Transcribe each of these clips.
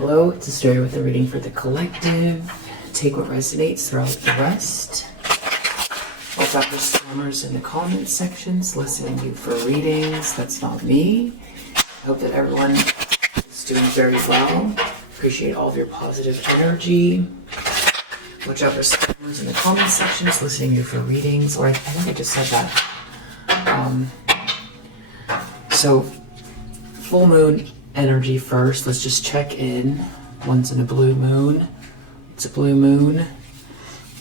Hello, it's Asteria with a reading for the collective. Take what resonates, throw out the rest. What's up, performers in the comments section, soliciting you for readings. That's not me. I hope that everyone is doing very well. Appreciate all of your positive energy. Watch out for performers in the comments section, soliciting you for readings. Or I think I just said that. So, full moon energy first. Let's just check in. One's in a blue moon. It's a blue moon.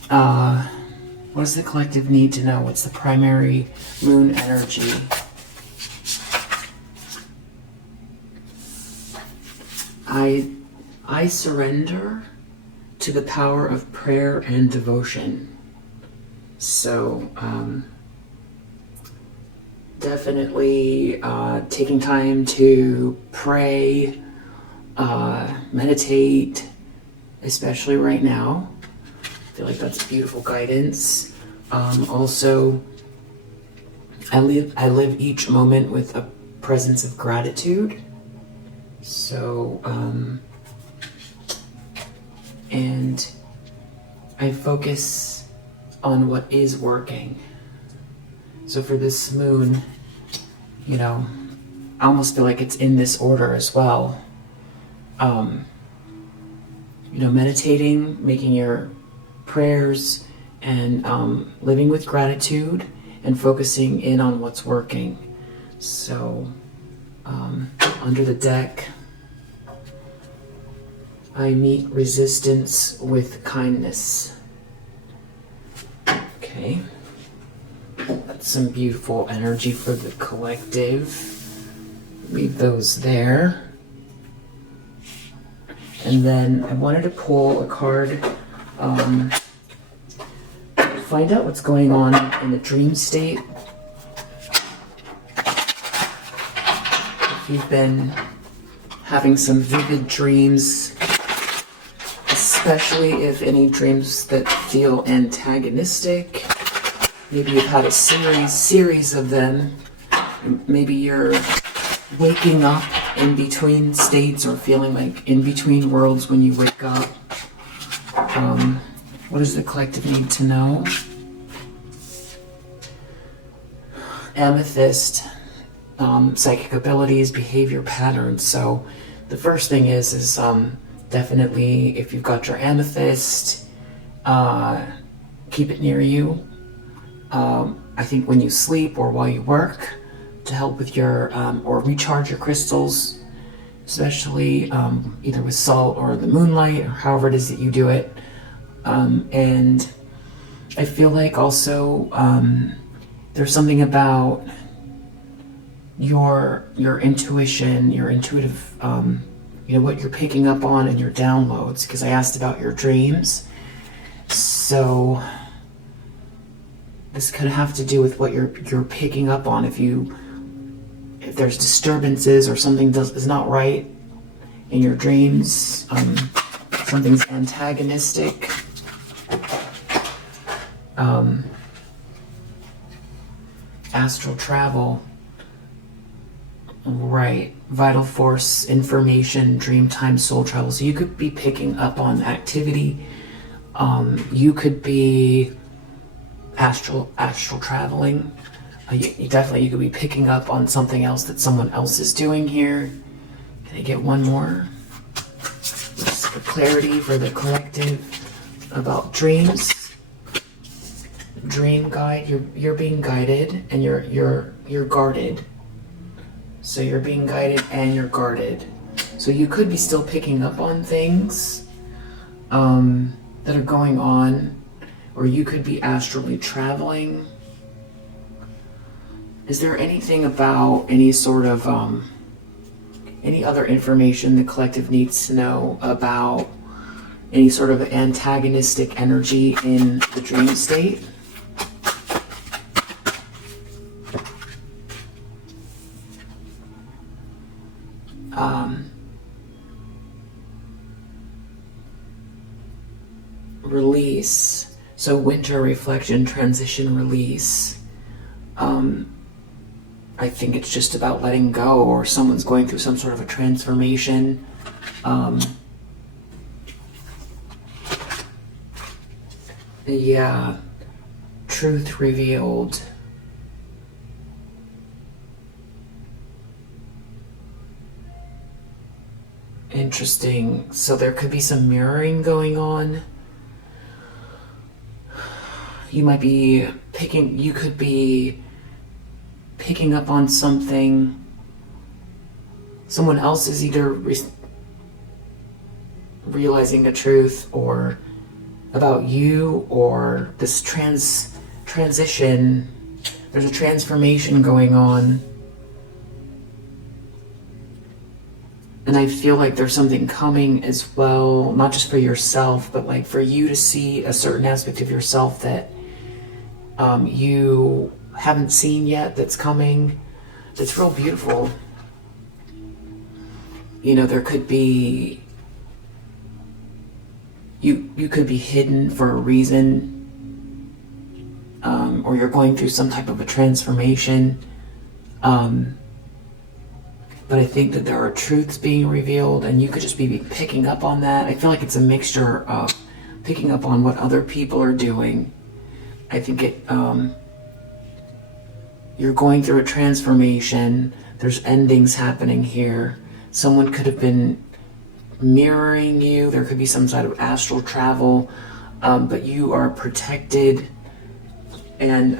What does the collective need to know? What's the primary moon energy? I surrender to the power of prayer and devotion. So, definitely taking time to pray, meditate, especially right now. I feel like that's beautiful guidance. Also, I live each moment with a presence of gratitude. So, and I focus on what is working. So for this moon, I almost feel like it's in this order as well. Meditating, making your prayers, and living with gratitude and focusing in on what's working. So under the deck, I meet resistance with kindness. Okay. That's some beautiful energy for the collective. Leave those there. And then I wanted to pull a card, find out what's going on in the dream state. If you've been having some vivid dreams, especially if any dreams that feel antagonistic. Maybe you've had a series of them. Maybe you're waking up in between states or feeling like in between worlds when you wake up. What does the collective need to know? Amethyst, psychic abilities, behavior patterns. So the first thing is definitely if you've got your amethyst, keep it near you. I think when you sleep or while you work, to help with your, or recharge your crystals, especially either with salt or the moonlight, or however it is that you do it. And I feel like also there's something about your intuition, your intuitive, what you're picking up on in your downloads, because I asked about your dreams. So this could have to do with what you're picking up on. If there's disturbances or something is not right in your dreams, something's antagonistic. Astral travel. Right. Vital force, information, dream time, soul travel. So you could be picking up on activity. You could be astral traveling. You could be picking up on something else that someone else is doing here. Can I get one more? Just for clarity for the collective about dreams. Dream guide. You're being guided and you're guarded. So you're being guided and you're guarded. So you could be still picking up on things that are going on, or you could be astrally traveling. Is there anything about any sort of any other information the collective needs to know about any sort of antagonistic energy in the dream state? Release. So winter, reflection, transition, release. I think it's just about letting go, or someone's going through some sort of a transformation. Yeah. Truth revealed. Interesting. So there could be some mirroring going on. You could be picking up on something. Someone else is either realizing the truth or about you, or this transition. There's a transformation going on. And I feel like there's something coming as well, not just for yourself, but like for you to see a certain aspect of yourself that you haven't seen yet, that's coming. That's real beautiful. You know, there could be, you could be hidden for a reason, or you're going through some type of a transformation. But I think that there are truths being revealed, and you could just be picking up on that. I feel like it's a mixture of picking up on what other people are doing. I think you're going through a transformation. There's endings happening here. Someone could have been mirroring you. There could be some sort of astral travel, but you are protected and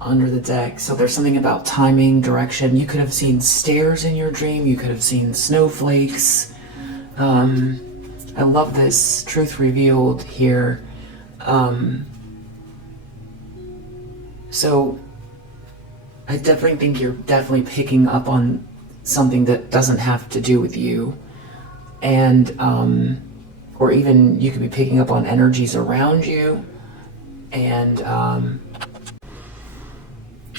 under the deck. So there's something about timing, direction. You could have seen stairs in your dream. You could have seen snowflakes. I love this truth revealed here. So I definitely think you're definitely picking up on something that doesn't have to do with you. And or even you could be picking up on energies around you. And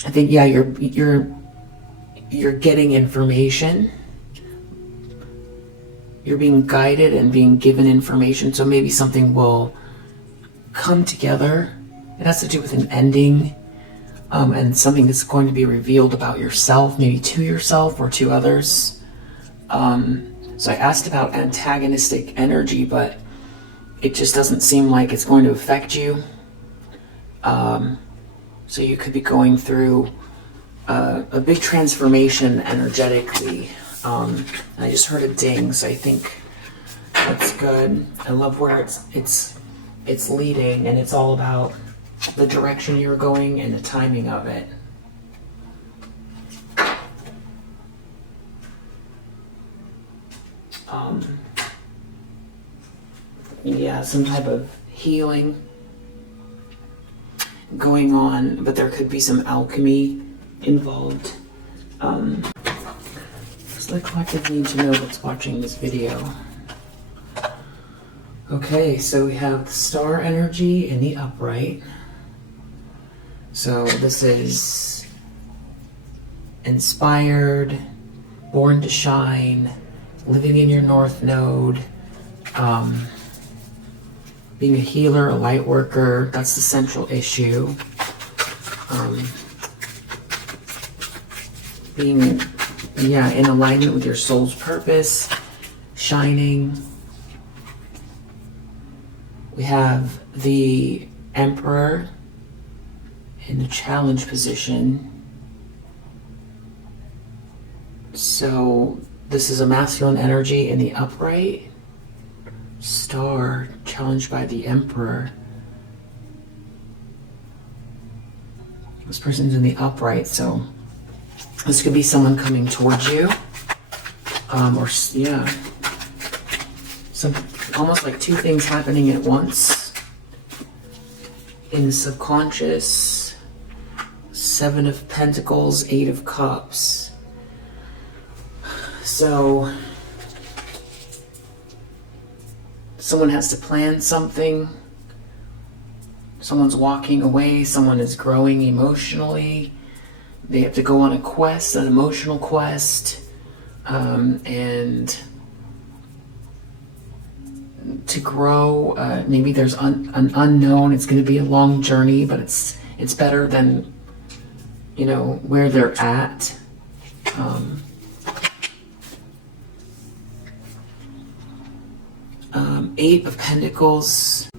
I think, yeah, you're getting information. You're being guided and being given information. So maybe something will come together. It has to do with an ending, and something that's going to be revealed about yourself, maybe to yourself or to others. So I asked about antagonistic energy, but it just doesn't seem like it's going to affect you. So you could be going through a big transformation energetically. I just heard a ding, so I think that's good. I love where it's leading, and it's all about the direction you're going and the timing of it. Yeah, some type of healing going on, but there could be some alchemy involved. So the collective need to know that's watching this video. Okay, so we have the star energy in the upright. So this is inspired, born to shine, living in your north node, being a healer, a light worker. That's the central issue. Being, yeah, in alignment with your soul's purpose, shining. We have the Emperor in the challenge position. So this is a masculine energy in the upright. Star challenged by the Emperor. This person's in the upright, so this could be someone coming towards you, or yeah, some almost like two things happening at once. In the subconscious, 7 of Pentacles, 8 of Cups. So someone has to plan something. Someone's walking away. Someone is growing emotionally. They have to go on a quest, an emotional quest, and to grow. Maybe there's an unknown. It's going to be a long journey, but it's better than, you know, where they're at. Eight of Pentacles.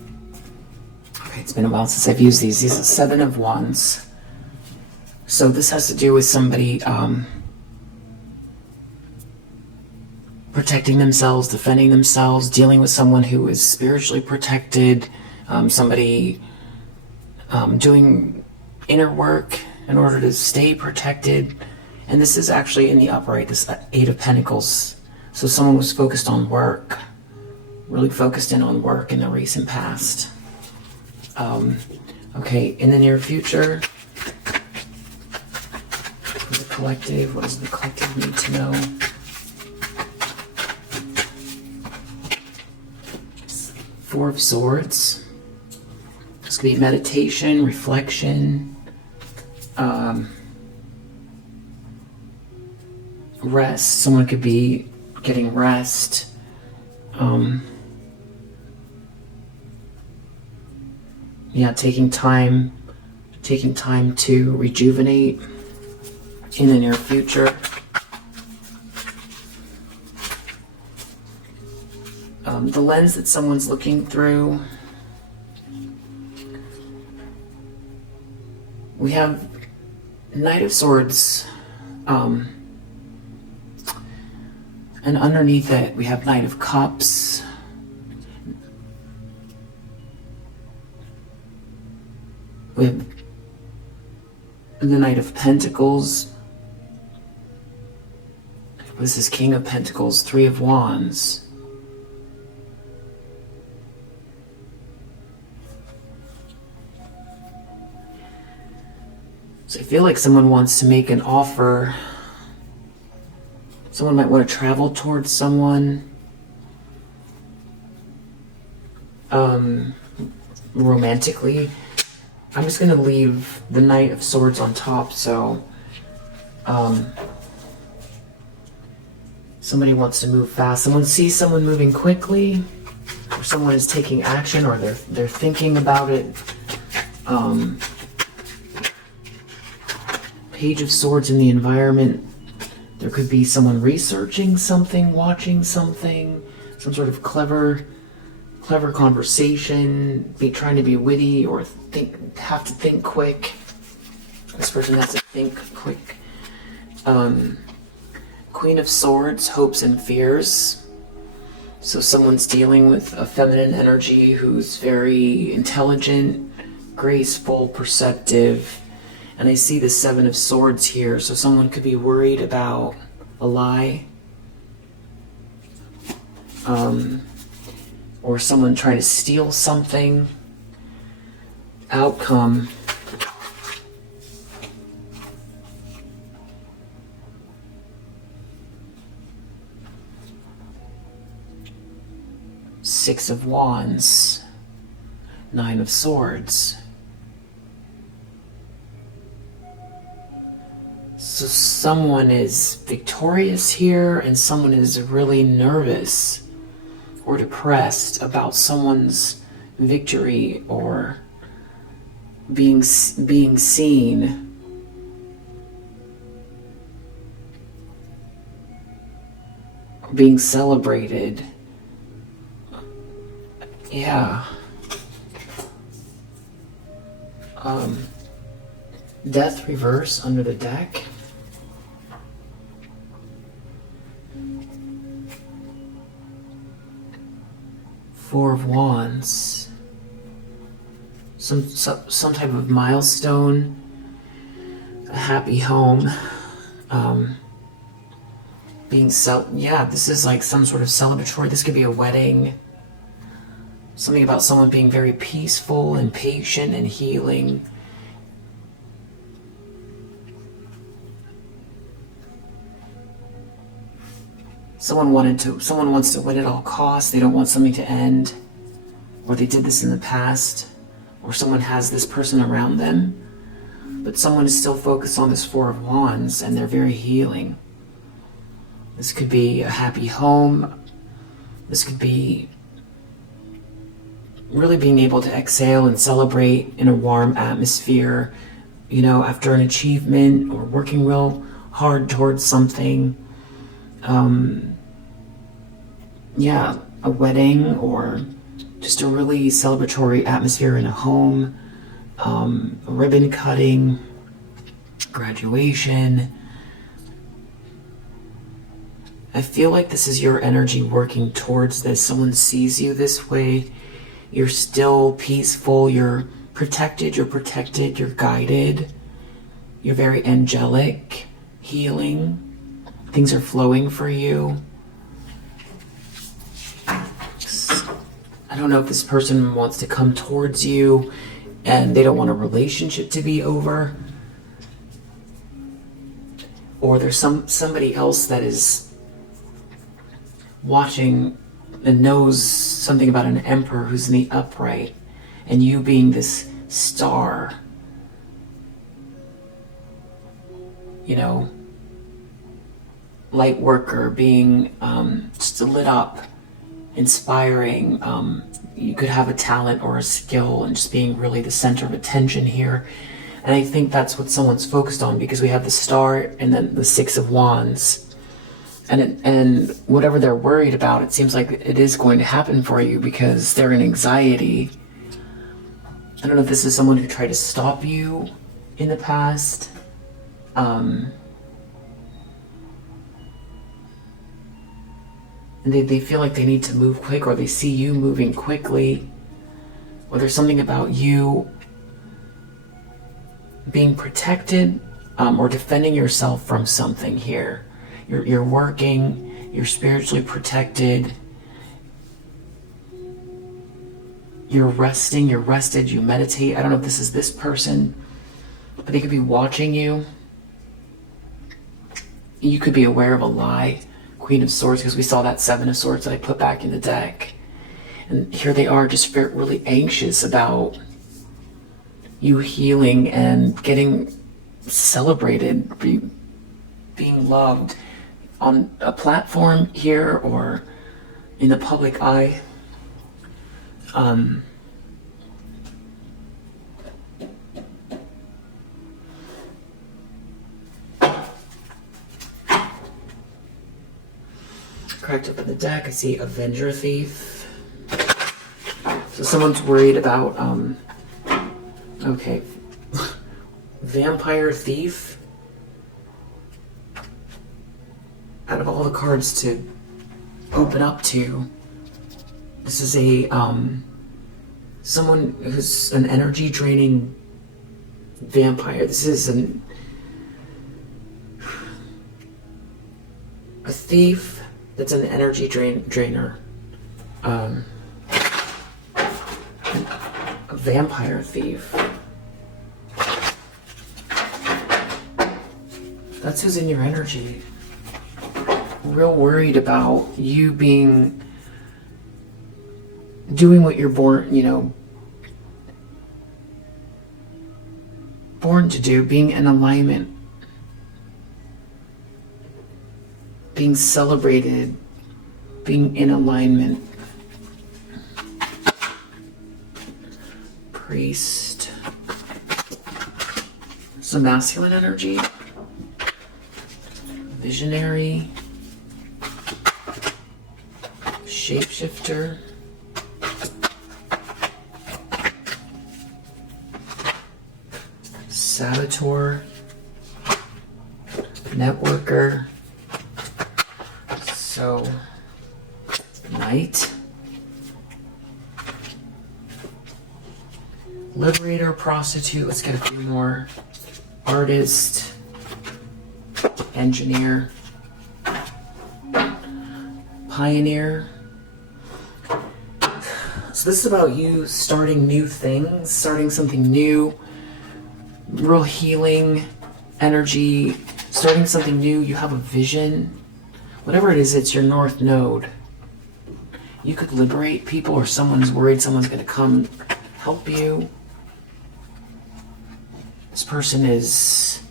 Okay, it's been a while since I've used these. These are Seven of Wands. So this has to do with somebody protecting themselves, defending themselves, dealing with someone who is spiritually protected, somebody doing inner work in order to stay protected. And this is actually in the upright, this Eight of Pentacles. So someone was focused on work, really focused in on work in the recent past. Okay, in the near future, the collective, what does the collective need to know? Four of Swords. This could be meditation, reflection, rest. Someone could be getting rest. Yeah, taking time to rejuvenate in the near future. The lens that someone's looking through. We have Knight of Swords, and underneath it we have Knight of Cups. We have the Knight of Pentacles. This is King of Pentacles, Three of Wands. So I feel like someone wants to make an offer. Someone might want to travel towards someone. Romantically. I'm just going to leave the Knight of Swords on top, so somebody wants to move fast. Someone sees someone moving quickly, or someone is taking action, or they're thinking about it. Page of Swords in the environment. There could be someone researching something, watching something, some sort of clever conversation, trying to be witty, or have to think quick. This person has to think quick. Queen of Swords, hopes and fears. So someone's dealing with a feminine energy who's very intelligent, graceful, perceptive. And I see the Seven of Swords here, so someone could be worried about a lie. Or someone trying to steal something. Outcome. Six of Wands. Nine of Swords. So someone is victorious here, and someone is really nervous or depressed about someone's victory or being seen. Being celebrated. Yeah. Death reverse under the deck. Four of Wands. Some type of milestone. A happy home. Yeah, this is like some sort of celebratory. This could be a wedding. Something about someone being very peaceful and patient and healing. Someone wants to win at all costs. They don't want something to end. Or they did this in the past. Or someone has this person around them. But someone is still focused on this Four of Wands, and they're very healing. This could be a happy home. This could be really being able to exhale and celebrate in a warm atmosphere, you know, after an achievement or working real hard towards something. Yeah, a wedding or just a really celebratory atmosphere in a home, ribbon cutting, graduation. I feel like this is your energy working towards this. Someone sees you this way. You're still peaceful. You're protected. You're guided. You're very angelic, healing. Things are flowing for you. I don't know if this person wants to come towards you and they don't want a relationship to be over. Or there's somebody else that is watching and knows something about an emperor who's in the upright, and you being this star, you know, light worker, being just lit up, inspiring. You could have a talent or a skill and just being really the center of attention here. And I think that's what someone's focused on, because we have the star and then the Six of Wands. And whatever they're worried about, it seems like it is going to happen for you because they're in anxiety. I don't know if this is someone who tried to stop you in the past. And they feel like they need to move quick, or they see you moving quickly, or there's something about you being protected or defending yourself from something here. You're working, you're spiritually protected, you're resting, you're rested, you meditate. I don't know if this is this person, but they could be watching you. You could be aware of a lie. Queen of Swords, because we saw that Seven of Swords that I put back in the deck. And here they are, just really anxious about you healing and getting celebrated, being loved on a platform here or in the public eye. Cracked up in the deck, I see Avenger Thief. So someone's worried about, okay, Vampire Thief. Out of all the cards to open up to, this is a, someone who's an energy draining vampire. This is a thief that's an energy drainer. A vampire thief. That's who's in your energy. Real worried about you doing what you're born to do, being in alignment, being celebrated, being in alignment. Priest. Some masculine energy. Visionary. Shapeshifter. Saboteur. Networker. So, Knight. Liberator, prostitute. Let's get a few more. Artist. Engineer. Pioneer. So this is about you starting new things, starting something new, real healing energy, starting something new. You have a vision. Whatever it is, it's your north node. You could liberate people, or someone's worried someone's going to come help you. This person is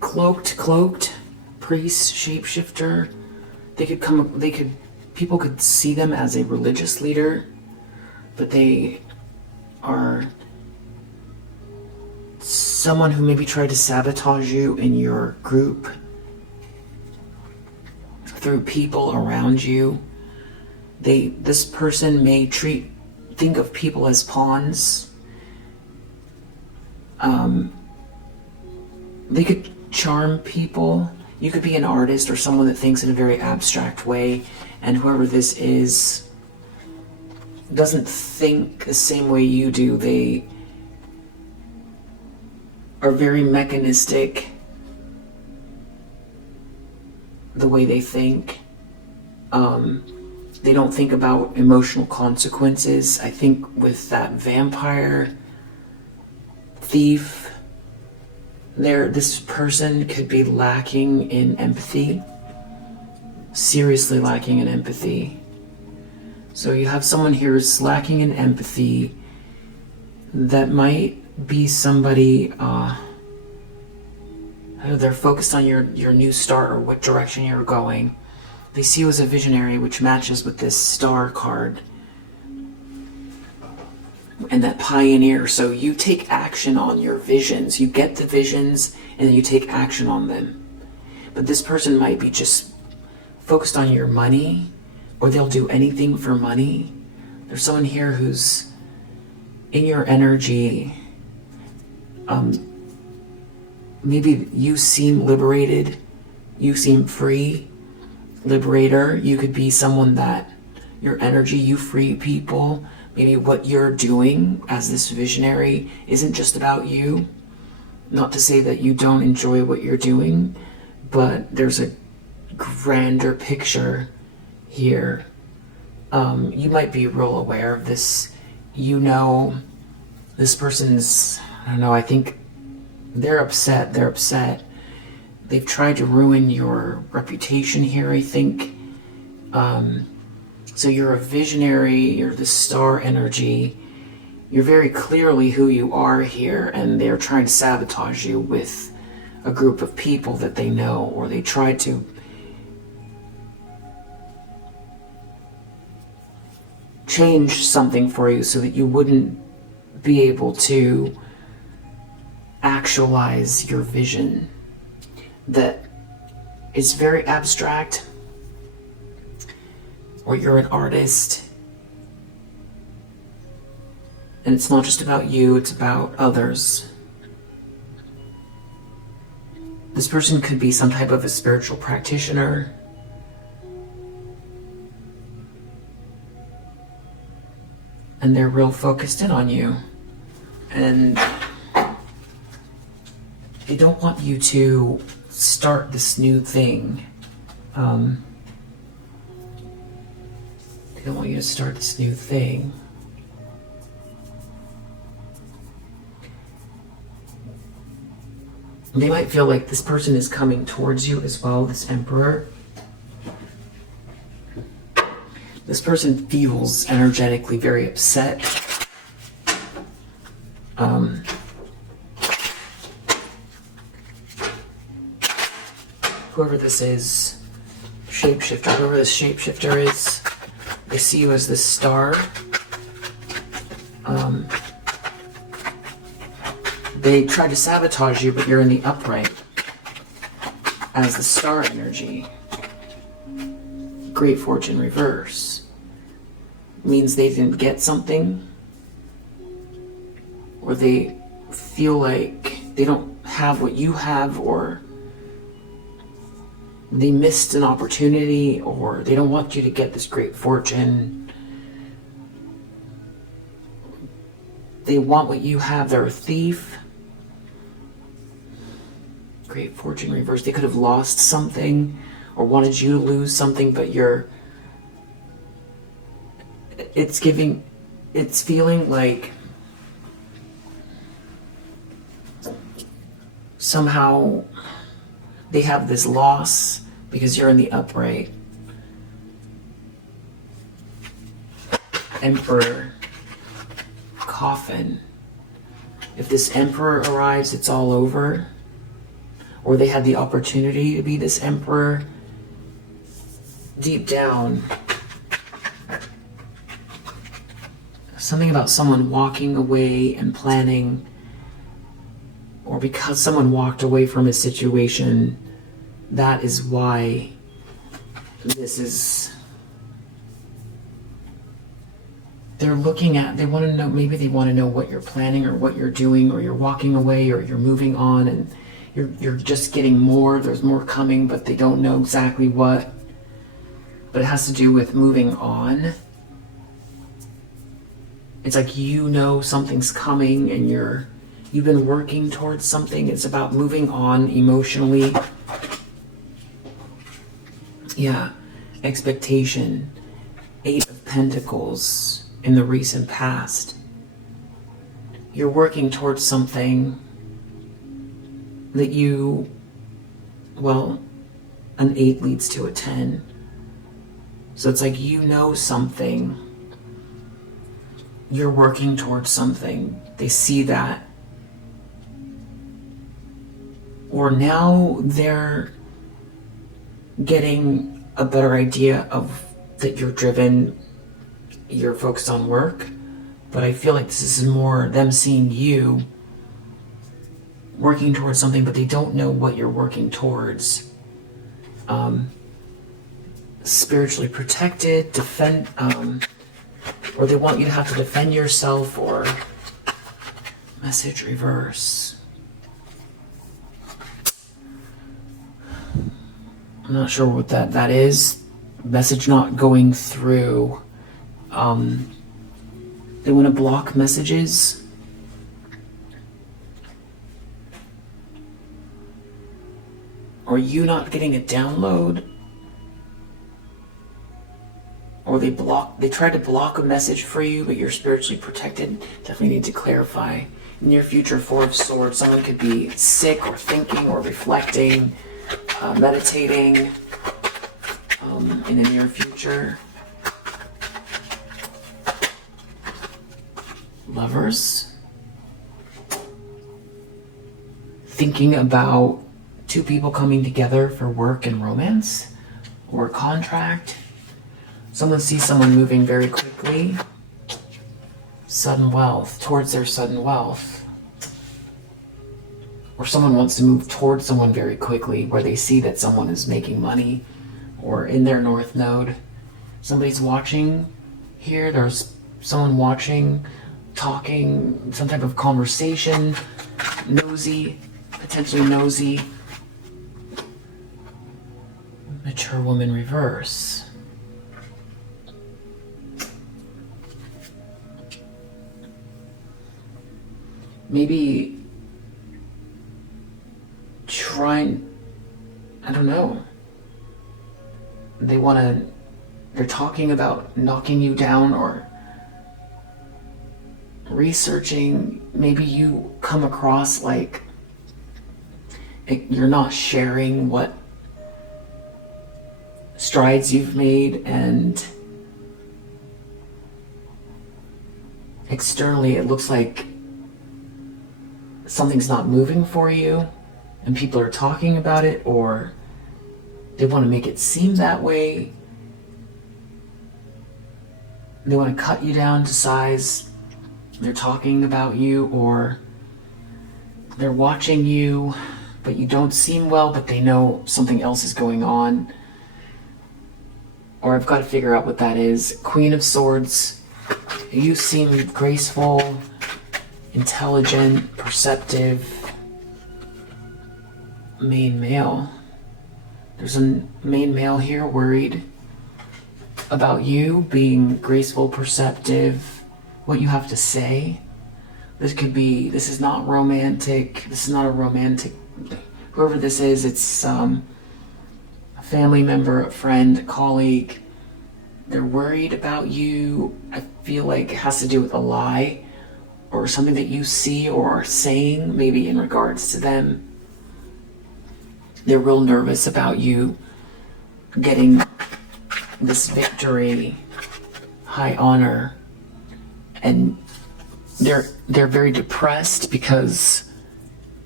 cloaked, priest, shapeshifter. People could see them as a religious leader, but they are someone who maybe tried to sabotage you in your group. through people around you. This person may think of people as pawns. They could charm people. You could be an artist or someone that thinks in a very abstract way, and whoever this is doesn't think the same way you do. They are very mechanistic the way they think. They don't think about emotional consequences. I think with that vampire thief, this person could be lacking in empathy, seriously lacking in empathy. So you have someone here who's lacking in empathy. That might be somebody, they're focused on your new start or what direction you're going. They see you as a visionary, which matches with this star card and that pioneer. So you take action on your visions. You get the visions and then you take action on them. But this person might be just focused on your money, or they'll do anything for money. There's someone here who's in your energy. Maybe you seem liberated. You seem free. Liberator. You could be someone that your energy, you free people. Maybe what you're doing as this visionary isn't just about you. Not to say that you don't enjoy what you're doing, but there's a grander picture here. You might be real aware of this. You know, this person's, I don't know, I think they're upset. They've tried to ruin your reputation here, I think. So you're a visionary, you're the star energy. You're very clearly who you are here, and they're trying to sabotage you with a group of people that they know, or they try to change something for you so that you wouldn't be able to actualize your vision. That it's very abstract, or you're an artist, and it's not just about you, it's about others. This person could be some type of a spiritual practitioner. And they're real focused in on you. And they don't want you to start this new thing. They don't want you to start this new thing. They might feel like this person is coming towards you as well, this Emperor. This person feels energetically very upset. Whoever this is, shapeshifter, whoever this shapeshifter is, they see you as this star. They try to sabotage you, but you're in the upright as the star energy. Great fortune reverse means they didn't get something, or they feel like they don't have what you have, or they missed an opportunity, or they don't want you to get this great fortune. They want what you have. They're a thief. Great fortune reverse. They could have lost something or wanted you to lose something, but it's feeling like somehow they have this loss because you're in the upright. Emperor. Coffin. If this Emperor arrives, it's all over. Or they had the opportunity to be this Emperor. Deep down, something about someone walking away and planning, or because someone walked away from a situation, that is why this is, they're looking at, they want to know, maybe they want to know what you're planning or what you're doing, or you're walking away or you're moving on, and you're just getting more, there's more coming, but they don't know exactly what. But it has to do with moving on. It's like, you know, something's coming and you've been working towards something. It's about moving on emotionally. Yeah, expectation. 8 of Pentacles in the recent past. You're working towards something that you, well, an 8 leads to a 10. So it's like, you know something. You're working towards something. They see that. Or now they're getting a better idea of that you're driven, you're focused on work. But I feel like this is more them seeing you working towards something, but they don't know what you're working towards. Spiritually protected, defend, or they want you to have to defend yourself, or message reverse. I'm not sure what that is. Message not going through. They want to block messages. Or you not getting a download. Or they try to block a message for you, but you're spiritually protected. Definitely need to clarify. Near future, 4 of Swords. Someone could be sick or thinking or reflecting, meditating in the near future. Lovers. Thinking about 2 people coming together for work and romance or contract. Someone sees someone moving very quickly. Sudden wealth, towards their sudden wealth. Or someone wants to move towards someone very quickly, where they see that someone is making money or in their north node. Somebody's watching here. There's someone watching, talking, some type of conversation. Nosy, potentially nosy. Mature woman reverse. Maybe trying, I don't know. They're talking about knocking you down or researching. Maybe you come across like you're not sharing what strides you've made, and externally it looks like something's not moving for you, and people are talking about it, or they want to make it seem that way. They want to cut you down to size. They're talking about you, or they're watching you, but you don't seem well, but they know something else is going on. Or I've got to figure out what that is. Queen of Swords. You seem graceful, intelligent, perceptive. Main male. There's a main male here worried about you being graceful, perceptive, what you have to say. This is not romantic. This is not a romantic, whoever this is, it's a family member, a friend, a colleague. They're worried about you. I feel like it has to do with a lie or something that you see or are saying, maybe in regards to them. They're real nervous about you getting this victory, high honor, and they're very depressed because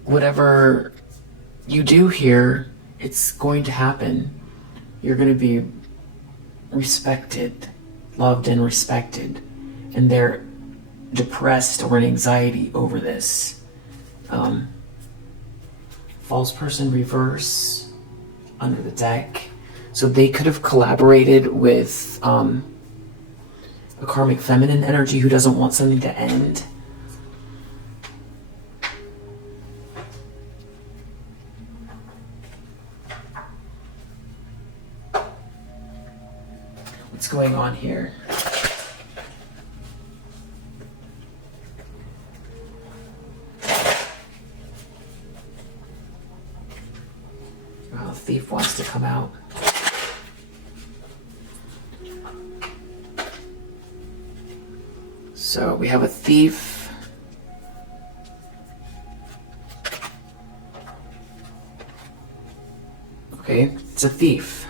whatever you do here, it's going to happen. You're going to be respected, loved and respected, and they're depressed or in anxiety over this. False person reverse under the deck. So they could have collaborated with a karmic feminine energy who doesn't want something to end. What's going on here? Oh, thief wants to come out. So we have a thief. Okay, it's a thief.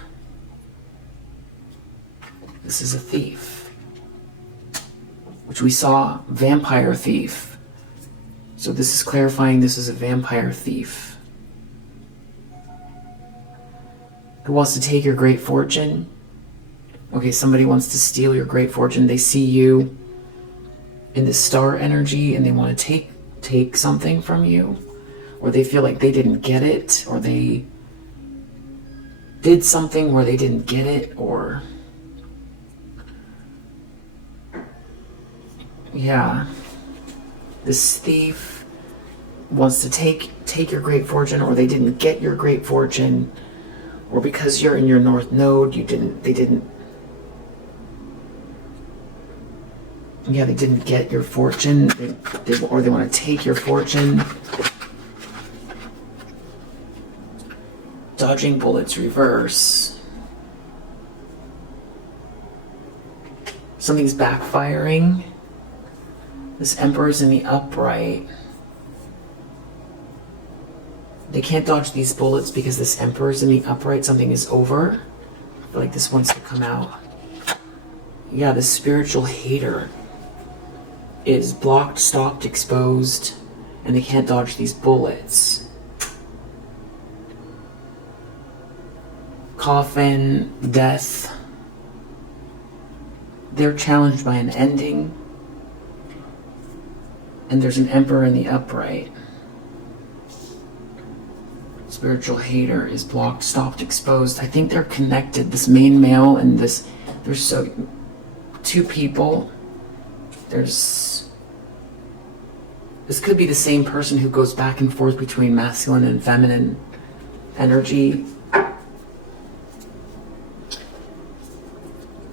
This is a thief, which we saw vampire thief. So this is clarifying this is a vampire thief who wants to take your great fortune. Okay, somebody wants to steal your great fortune. They see you in the star energy and they want to take something from you, or they feel like they didn't get it, or they did something where they didn't get it, or yeah, this thief wants to take your great fortune, or they didn't get your great fortune, or because you're in your north node, they didn't get your fortune, or they want to take your fortune. Dodging bullets reverse. Something's backfiring. This Emperor's in the upright. They can't dodge these bullets because this Emperor's in the upright. Something is over. I feel like this wants to come out. Yeah, the spiritual hater is blocked, stopped, exposed, and they can't dodge these bullets. Coffin, death. They're challenged by an ending. And there's an Emperor in the upright. Spiritual hater is blocked, stopped, exposed. I think they're connected. This main male and this, there's so two people. This could be the same person who goes back and forth between masculine and feminine energy.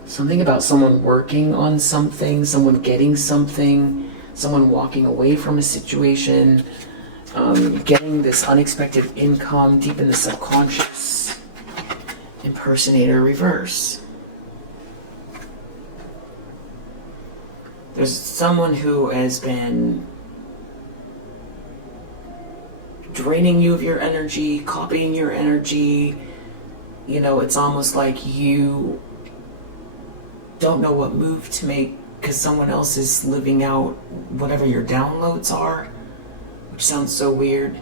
Something about someone working on something, someone getting something, someone walking away from a situation, getting this unexpected income deep in the subconscious. Impersonator reverse. There's someone who has been draining you of your energy, copying your energy. You know, it's almost like you don't know what move to make because someone else is living out whatever your downloads are, which sounds so weird.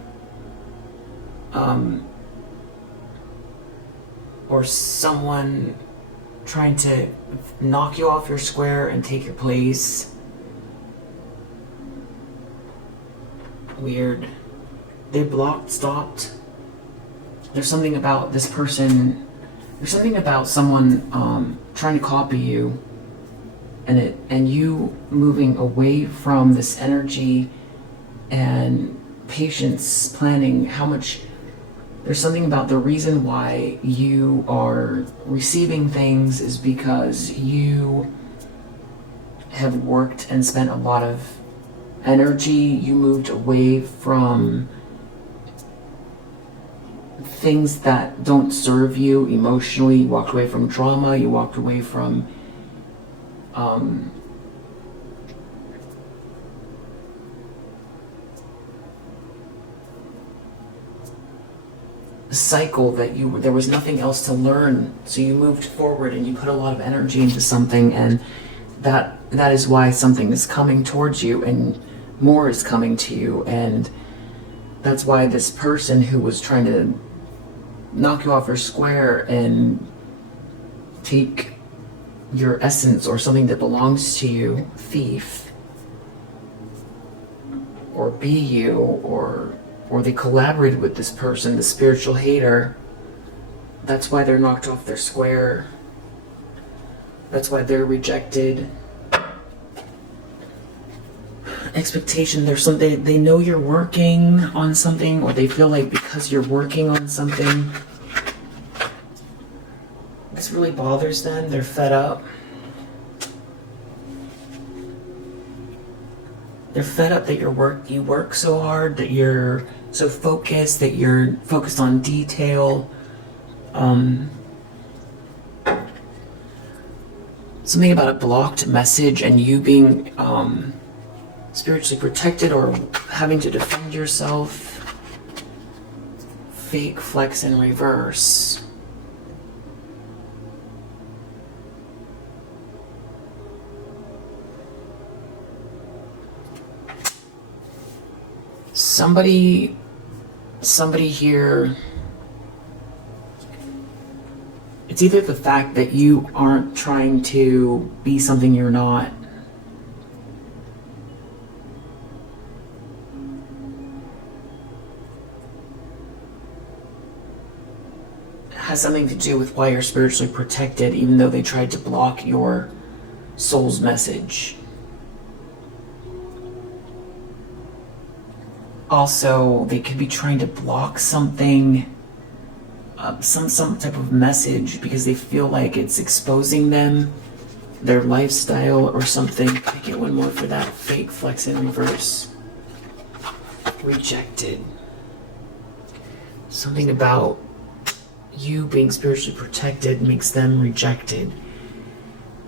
Or someone trying to knock you off your square and take your place. Weird. They blocked, stopped. There's something about this person. There's something about someone trying to copy you, and you moving away from this energy and patience, planning how much. There's something about the reason why you are receiving things is because you have worked and spent a lot of energy. You moved away from things that don't serve you emotionally. You walked away from drama. You walked away from cycle that there was nothing else to learn, so you moved forward and you put a lot of energy into something, and that is why something is coming towards you and more is coming to you. And that's why this person who was trying to knock you off your square and take your essence or something that belongs to you, thief, or be you, or they collaborated with this person, the spiritual hater, That's why they're knocked off their square. That's why they're rejected. Expectation, there's something, they know you're working on something, or they feel like because you're working on something, this really bothers them. They're fed up. They're fed up that you work so hard, that you're so focused, that you're focused on detail. Something about a blocked message and you being spiritually protected or having to defend yourself. Fake, flex, and reverse. Somebody here, it's either the fact that you aren't trying to be something you're not. Has something to do with why you're spiritually protected, even though they tried to block your soul's message. Also, they could be trying to block something, some type of message, because they feel like it's exposing them, their lifestyle or something. Can I get one more for that? Fake, flex, and reverse. Rejected. Something about you being spiritually protected makes them rejected.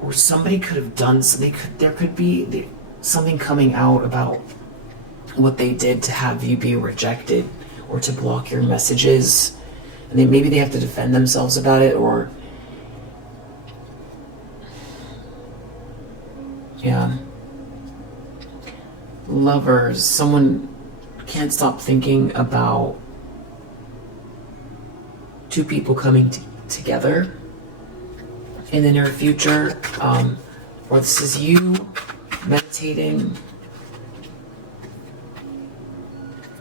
Or somebody could have done something. There could be something coming out about what they did to have you be rejected or to block your messages. And maybe they have to defend themselves about it, or yeah. Lovers, someone can't stop thinking about two people coming together in the near future, or this is you meditating.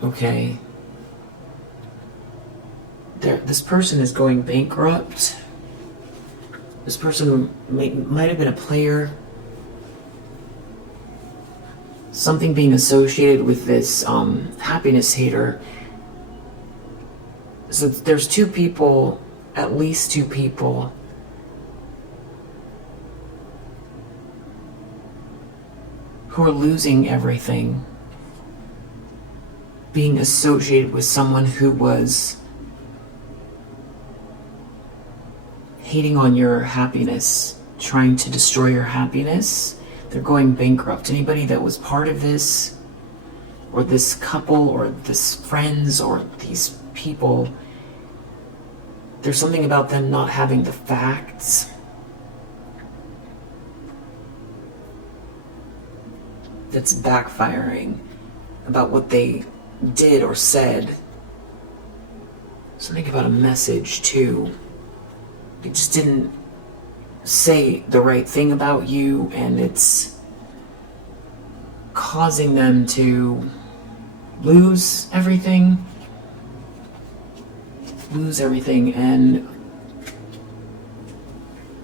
Okay. This person is going bankrupt. This person might have been a player. Something being associated with this happiness hater. So there's two people, at least two people, who are losing everything, being associated with someone who was hating on your happiness, trying to destroy your happiness. They're going bankrupt. Anybody that was part of this, or this couple, or this friends, or these people, there's something about them not having the facts. That's backfiring about what they did or said. Something about a message too. They just didn't say the right thing about you, and it's causing them to lose everything. And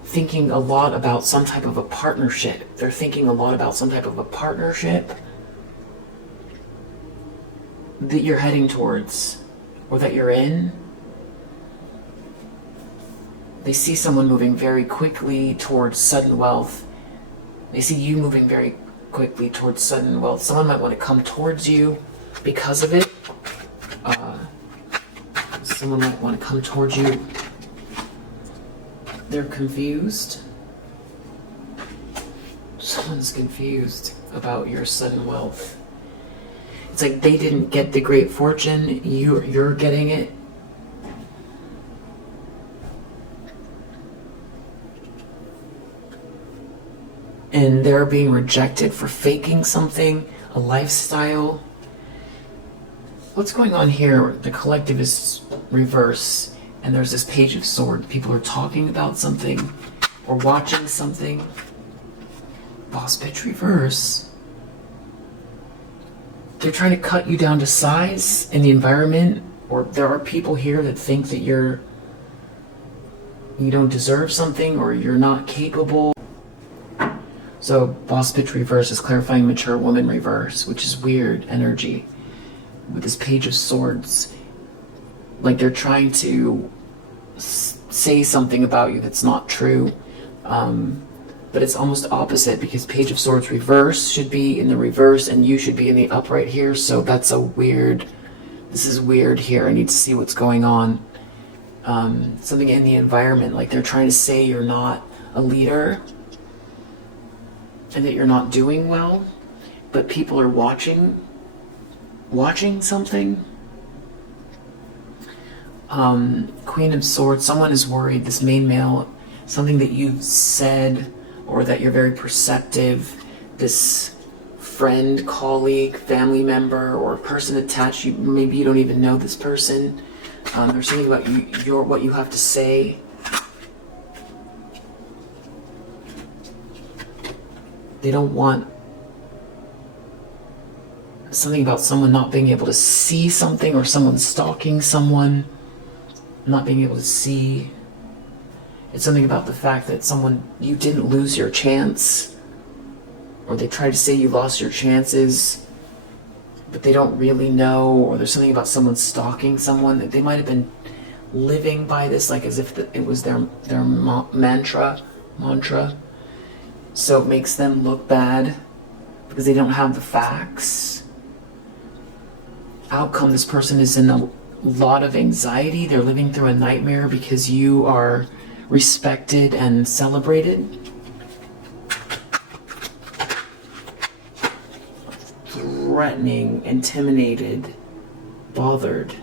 thinking a lot about some type of a partnership. They're thinking a lot about some type of a partnership that you're heading towards, or that you're in. They see someone moving very quickly towards sudden wealth. They see you moving very quickly towards sudden wealth. Someone might want to come towards you because of it. Someone might want to come towards you. They're confused. Someone's confused about your sudden wealth. It's like they didn't get the great fortune. You're getting it. And they're being rejected for faking something, a lifestyle. What's going on here? The collective is reverse, and there's this page of swords. People are talking about something or watching something. Boss bitch reverse. They're trying to cut you down to size in the environment, or there are people here that think that you're you don't deserve something or you're not capable. So boss bitch reverse is clarifying mature woman reverse, which is weird energy with this page of swords. Like they're trying to say something about you that's not true, but it's almost opposite, because page of swords reverse should be in the reverse and you should be in the upright here. So that's a weird, this is weird here. I need to see what's going on. Something in the environment, like they're trying to say you're not a leader and that you're not doing well, but people are watching something. Queen of Swords, someone is worried, this main male, something that you've said or that you're very perceptive, this friend, colleague, family member, or person attached, maybe you don't even know this person. There's something about what you have to say. They don't want something about someone not being able to see something, or someone stalking someone, not being able to see. It's something about the fact that you didn't lose your chance, or they try to say you lost your chances, but they don't really know. Or there's something about someone stalking someone, that they might have been living by this, like as if it was their mantra. So it makes them look bad because they don't have the facts. Outcome, this person is in a lot of anxiety. They're living through a nightmare because you are respected and celebrated. Threatening, intimidated, bothered.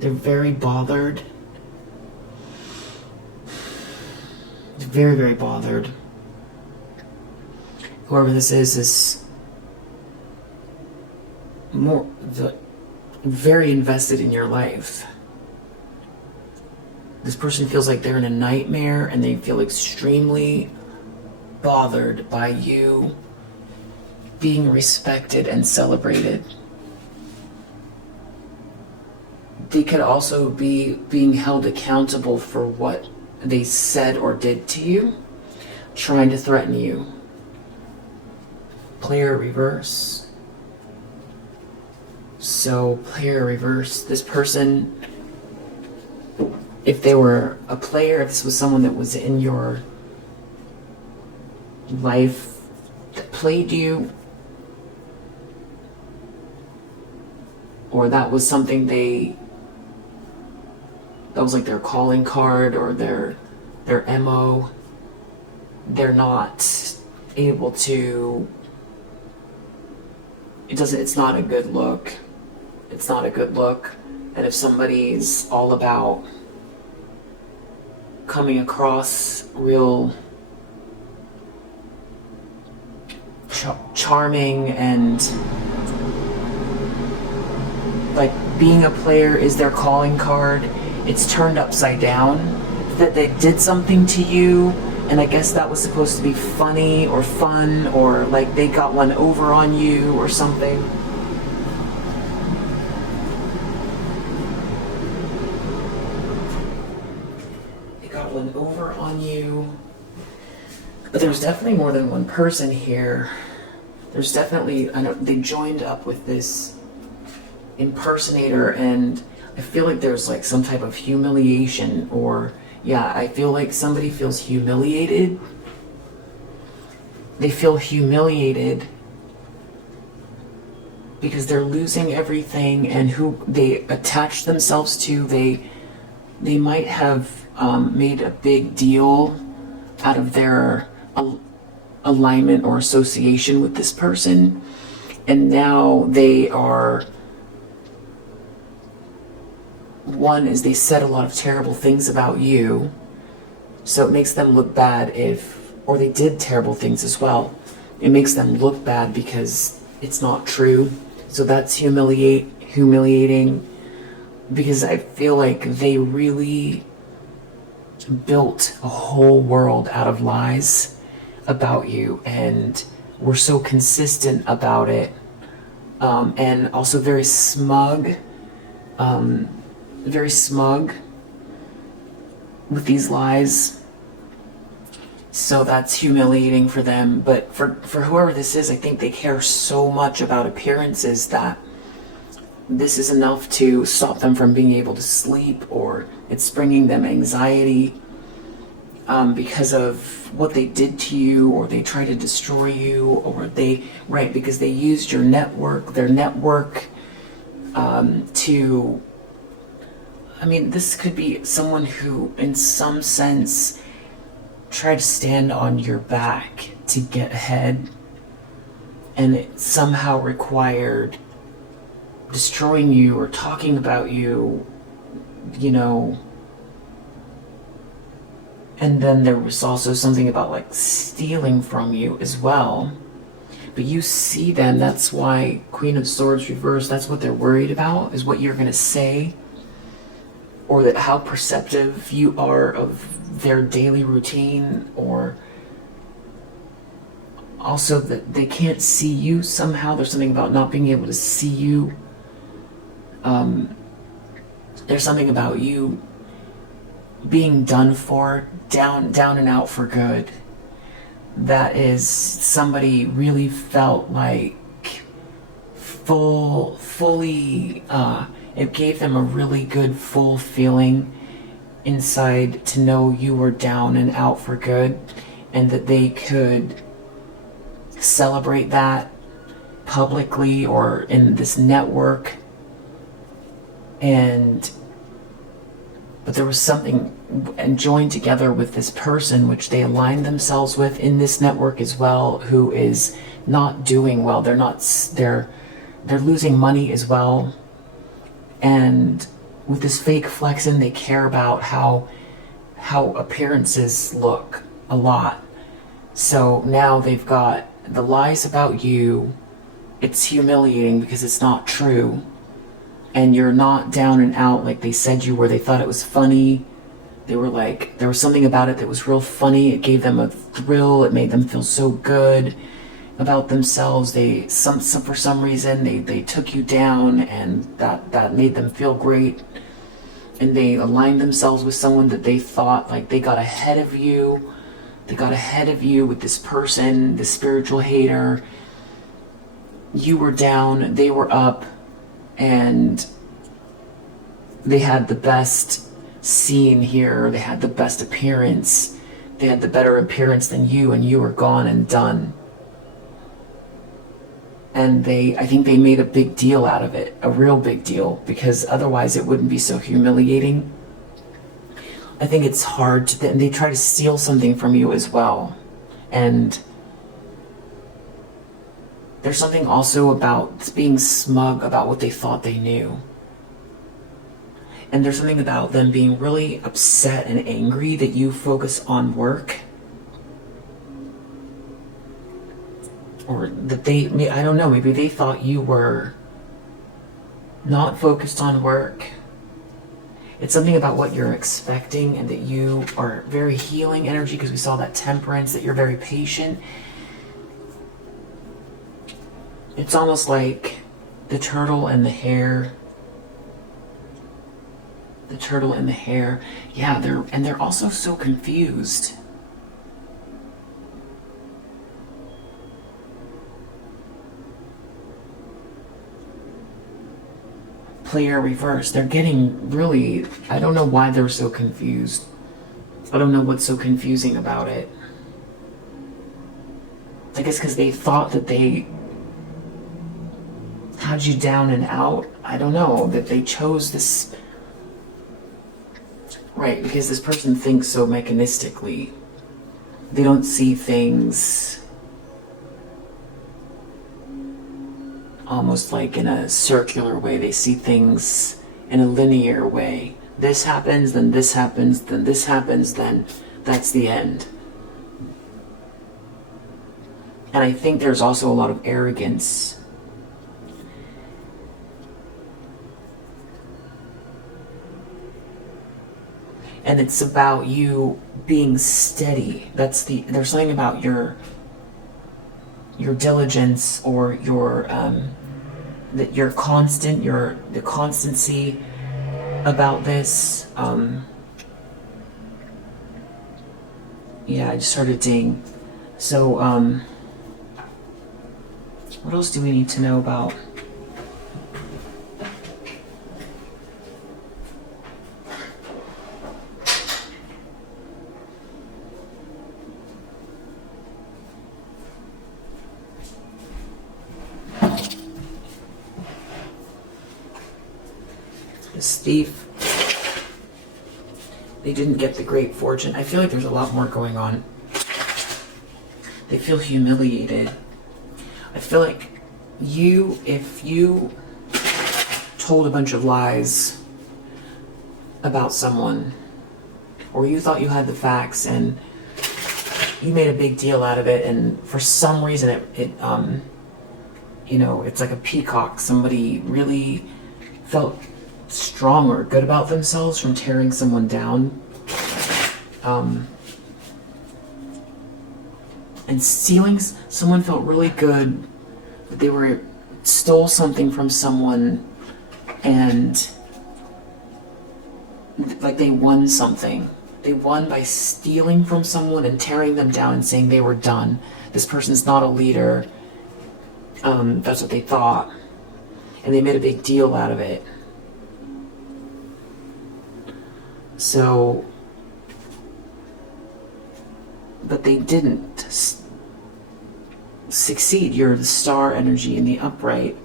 They're very bothered. Very, very bothered. Whoever this is very invested in your life. This person feels like they're in a nightmare and they feel extremely bothered by you being respected and celebrated. They could also be being held accountable for what they said or did to you, trying to threaten you. Player reverse. So player reverse, this person, if they were a player, if this was someone that was in your life that played you, or that was something that was like their calling card or their MO, they're not able to, it's not a good look. It's not a good look. And if somebody's all about coming across real charming and like being a player is their calling card, it's turned upside down, that they did something to you and I guess that was supposed to be funny or fun, or like they got one over on you or something. They got one over on you. But there's definitely more than one person here. There's definitely, I know they joined up with this impersonator, and I feel like there's like some type of humiliation, or yeah, I feel like somebody feels humiliated. They feel humiliated because they're losing everything, and who they attach themselves to, they might have made a big deal out of their alignment or association with this person, and now they are, one is they said a lot of terrible things about you, so it makes them look bad or they did terrible things as well. It makes them look bad because it's not true. So that's humiliating, because I feel like they really built a whole world out of lies about you and were so consistent about it, and also very smug. with these lies. So that's humiliating for them. But for whoever this is, I think they care so much about appearances that this is enough to stop them from being able to sleep, or it's bringing them anxiety because of what they did to you, or they try to destroy you, or because they used their network to, this could be someone who in some sense tried to stand on your back to get ahead, and it somehow required destroying you or talking about you, and then there was also something about like stealing from you as well. But you see them, that's why Queen of Swords reversed, that's what they're worried about, is what you're going to say, or that how perceptive you are of their daily routine, or also that they can't see you somehow. There's something about not being able to see you. There's something about you being done for, down and out for good. That is, somebody really felt like fully, it gave them a really good full feeling inside to know you were down and out for good, and that they could celebrate that publicly or in this network. But there was something, and joined together with this person which they aligned themselves with in this network as well, who is not doing well. They're losing money as well. And with this fake flexing, they care about how appearances look a lot. So now they've got the lies about you. It's humiliating because it's not true. And you're not down and out like they said you were. They thought it was funny. They were like, there was something about it that was real funny. It gave them a thrill. It made them feel so good about themselves. For some reason, they took you down, and that made them feel great. And they aligned themselves with someone that they thought, like, they got ahead of you. They got ahead of you with this person, this spiritual hater. You were down, they were up, and they had the best scene here. They had the best appearance. They had the better appearance than you, and you were gone and done. And I think they made a big deal out of it, a real big deal, because otherwise it wouldn't be so humiliating. I think it's hard and they try to steal something from you as well. And there's something also about being smug about what they thought they knew. And there's something about them being really upset and angry that you focus on work. Or that I don't know, maybe they thought you were not focused on work. It's something about what you're expecting, and that you are very healing energy, because we saw that temperance, that you're very patient. It's almost like the turtle and the hare. The turtle and the hare. Yeah, they're also so confused. Player reverse. They're getting really, I don't know why they're so confused. I don't know what's so confusing about it. I guess because they thought that they had you down and out. I don't know, that they chose this. Right, because this person thinks so mechanistically. They don't see things almost like in a circular way. They see things in a linear way. This happens, then this happens, then this happens, then that's the end. And I think there's also a lot of arrogance. And it's about you being steady. There's something about your diligence, or that you're constant, the constancy about this. Yeah, I just heard a ding. So, what else do we need to know about? This thief. They didn't get the great fortune. I feel like there's a lot more going on. They feel humiliated. I feel like if you told a bunch of lies about someone, or you thought you had the facts and you made a big deal out of it, and for some reason it's like a peacock. Somebody really felt strong or good about themselves from tearing someone down. And stealing, someone felt really good that they stole something from someone and like they won something. They won by stealing from someone and tearing them down and saying they were done. This person's not a leader. That's what they thought. And they made a big deal out of it. So, but they didn't succeed. You're the star energy in the upright.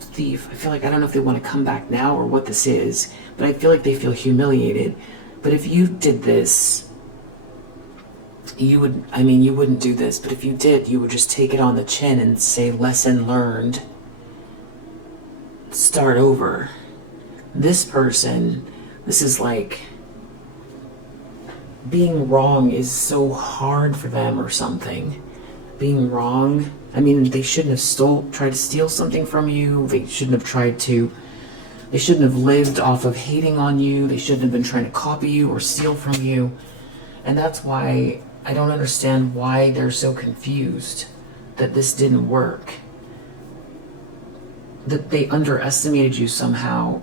Thief. I feel like, I don't know if they want to come back now or what this is, but I feel like they feel humiliated. But if you did this, you wouldn't do this, but if you did, you would just take it on the chin and say, lesson learned. Start over. This person, this is like, being wrong is so hard for them or something. Being wrong, they shouldn't have tried to steal something from you. They shouldn't have lived off of hating on you. They shouldn't have been trying to copy you or steal from you. And that's why I don't understand why they're so confused that this didn't work. That they underestimated you somehow.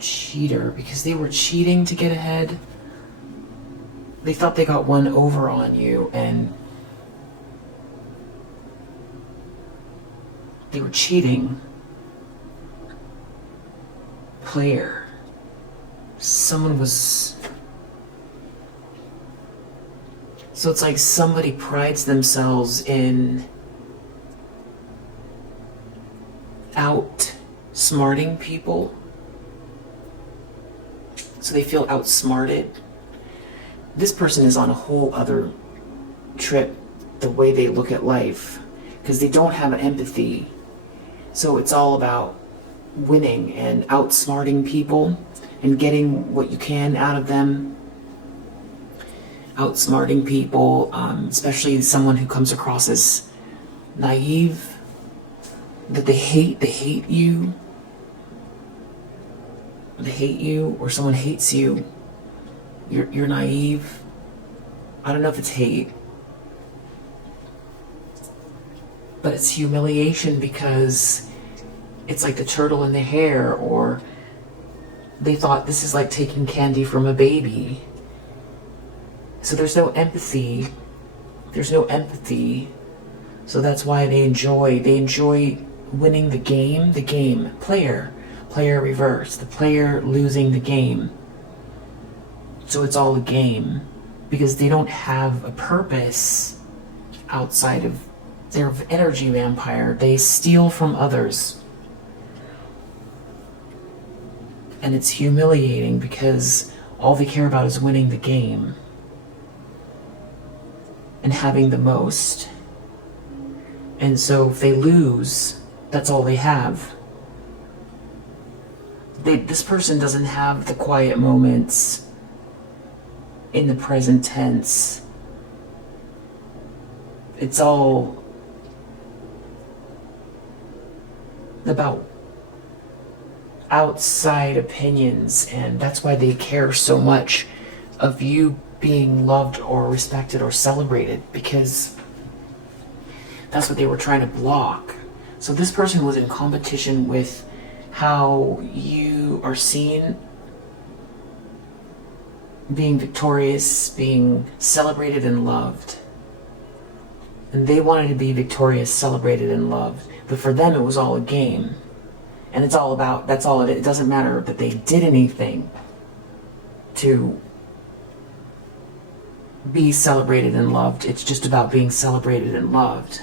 Cheater, because they were cheating to get ahead. They thought they got one over on you, and they were cheating. Player. Someone was... So it's like somebody prides themselves in outsmarting people. So they feel outsmarted. This person is on a whole other trip, the way they look at life, because they don't have empathy. So it's all about winning and outsmarting people and getting what you can out of them. Outsmarting people, especially someone who comes across as naive, that they hate you. They hate you, or someone hates you. You're naive. I don't know if it's hate, but it's humiliation, because it's like the turtle and the hare, or they thought this is like taking candy from a baby. So there's no empathy. So that's why they enjoy winning the game. Player reverse, the player losing the game. So it's all a game, because they don't have a purpose outside of their energy vampire. They steal from others. And it's humiliating, because all they care about is winning the game and having the most. And so if they lose, that's all they have. This person doesn't have the quiet moments in the present tense. It's all about outside opinions, and that's why they care so much of you being loved or respected or celebrated, because that's what they were trying to block. So this person was in competition with how you are seen being victorious, being celebrated and loved. And they wanted to be victorious, celebrated, and loved. But for them, it was all a game. And it's all about, that's all it doesn't matter that they did anything to be celebrated and loved. It's just about being celebrated and loved.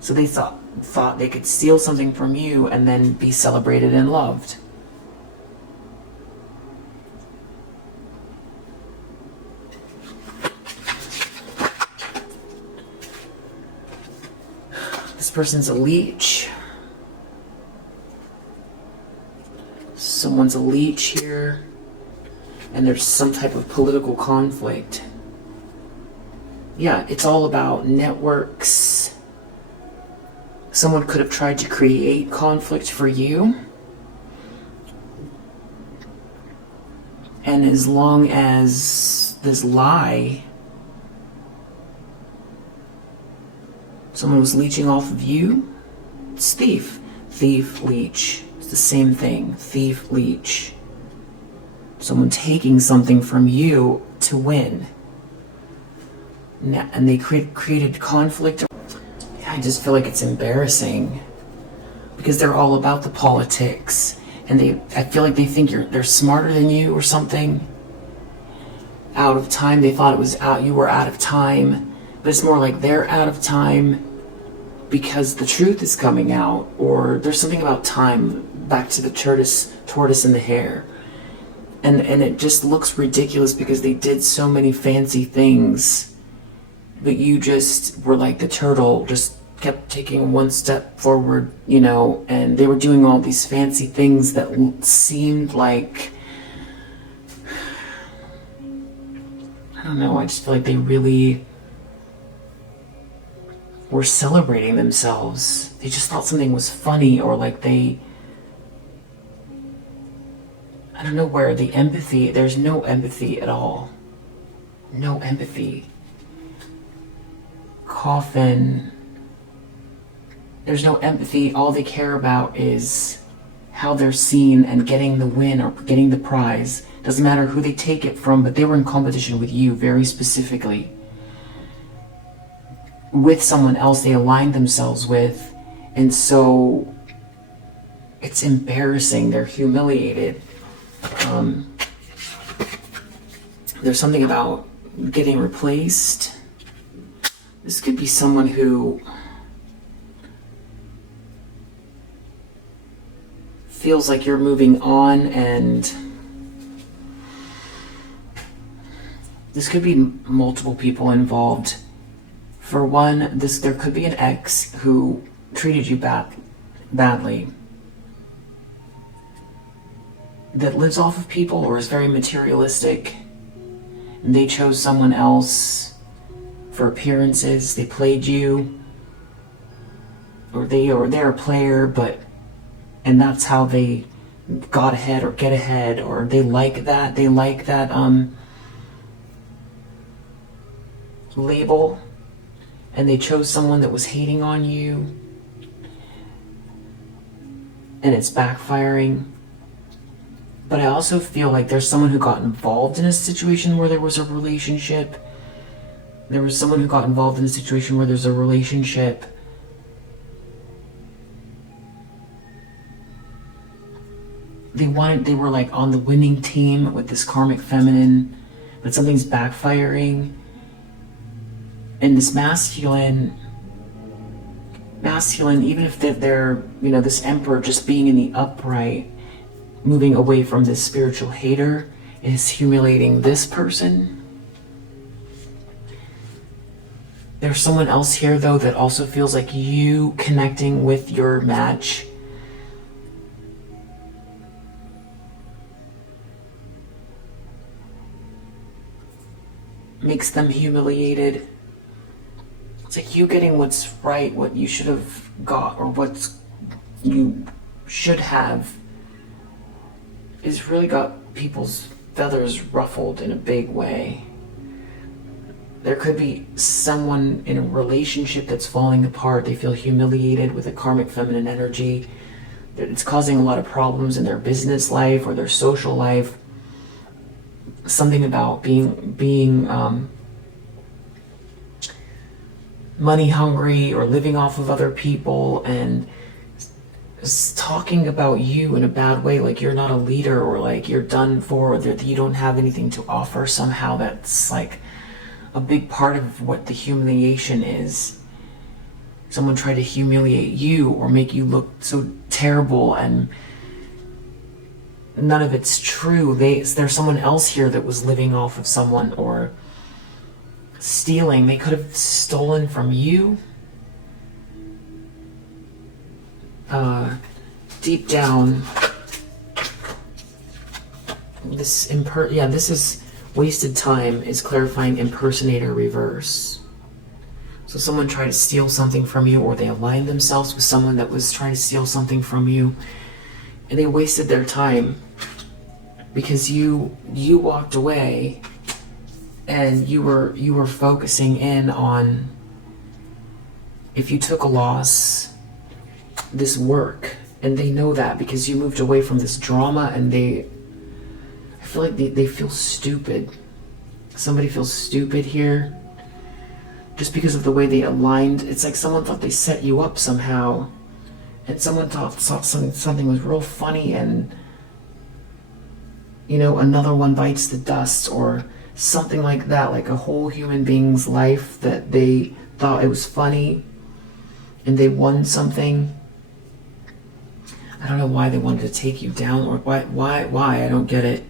So they thought they could steal something from you and then be celebrated and loved. This person's a leech. Someone's a leech here. And there's some type of political conflict. Yeah, it's all about networks. Someone could have tried to create conflict for you. And as long as this lie, someone was leeching off of you, it's thief. Thief, leech. It's the same thing. Thief, leech. Someone taking something from you to win. And they created conflict. I just feel like it's embarrassing because they're all about the politics, and I feel like they think they're smarter than you or something. Out of time. They thought you were out of time, but it's more like they're out of time because the truth is coming out, or there's something about time. Back to the tortoise and the hare. And it just looks ridiculous because they did so many fancy things, but you just were like the turtle, just kept taking one step forward, and they were doing all these fancy things that seemed like, I don't know, I just feel like they really were celebrating themselves. They just thought something was funny, or like I don't know where the empathy, there's no empathy at all. No empathy. Coffin. There's no empathy. All they care about is how they're seen and getting the win or getting the prize. Doesn't matter who they take it from, but they were in competition with you very specifically. With someone else they aligned themselves with. And so it's embarrassing. They're humiliated. There's something about getting replaced. This could be someone who feels like you're moving on, and this could be multiple people involved. For one, there could be an ex who treated you badly, that lives off of people or is very materialistic. And they chose someone else for appearances. They played you, or they're a player, and that's how they got ahead or get ahead, or they like that. They like that label, and they chose someone that was hating on you, and it's backfiring. But I also feel like there's someone who got involved in a situation where there was a relationship. There was someone who got involved in a situation where there's a relationship. They were like on the winning team with this karmic feminine, but something's backfiring. And this masculine, even if they're, this emperor just being in the upright, moving away from this spiritual hater, is humiliating this person. There's someone else here, though, that also feels like you connecting with your match makes them humiliated. It's like you getting what's right, what you should have got, or what you should have, is really got people's feathers ruffled in a big way. There could be someone in a relationship that's falling apart. They feel humiliated with a karmic feminine energy. It's causing a lot of problems in their business life or their social life. something about being money hungry or living off of other people, and talking about you in a bad way, like you're not a leader, or like you're done for, or that you don't have anything to offer. Somehow that's like a big part of what the humiliation is. Someone tried to humiliate you or make you look so terrible, and none of it's true. There's someone else here that was living off of someone or stealing. They could have stolen from you. Deep down, this is wasted time, is clarifying impersonator reverse. So someone tried to steal something from you, or they aligned themselves with someone that was trying to steal something from you, and they wasted their time because you walked away and you were focusing in on, if you took a loss, this work. And they know that because you moved away from this drama, and I feel like they feel stupid. Somebody feels stupid here just because of the way they aligned. It's like someone thought they set you up somehow, and someone thought something was real funny, and another one bites the dust, or something like that, like a whole human being's life that they thought it was funny and they won something. I don't know why they wanted to take you down, or why I don't get it.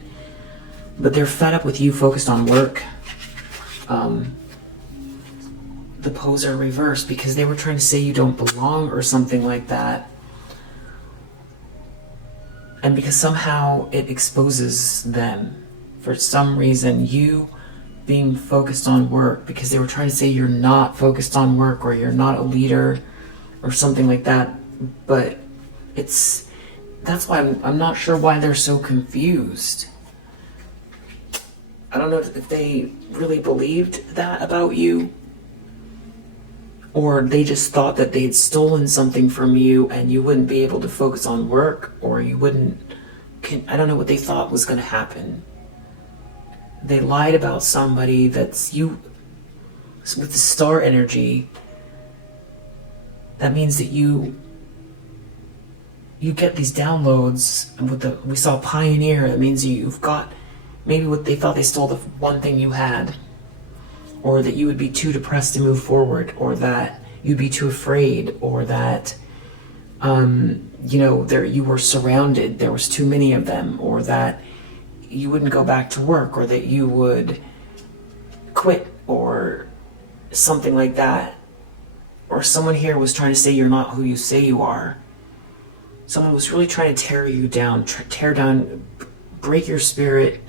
But they're fed up with you focused on work. The poser reverse, because they were trying to say you don't belong or something like that. And because somehow it exposes them. For some reason, you being focused on work, because they were trying to say you're not focused on work, or you're not a leader or something like that. But that's why I'm not sure why they're so confused. I don't know if they really believed that about you, or they just thought that they'd stolen something from you and you wouldn't be able to focus on work, or you wouldn't. I don't know what they thought was going to happen. They lied about somebody that's you. With the star energy, that means that you get these downloads. And we saw pioneer, that means you've got maybe what they thought they stole, the one thing you had, or that you would be too depressed to move forward, or that you'd be too afraid, or that you were surrounded, there was too many of them, or that you wouldn't go back to work, or that you would quit, or something like that. Or someone here was trying to say you're not who you say you are. Someone was really trying to tear you down, tear down, break your spirit,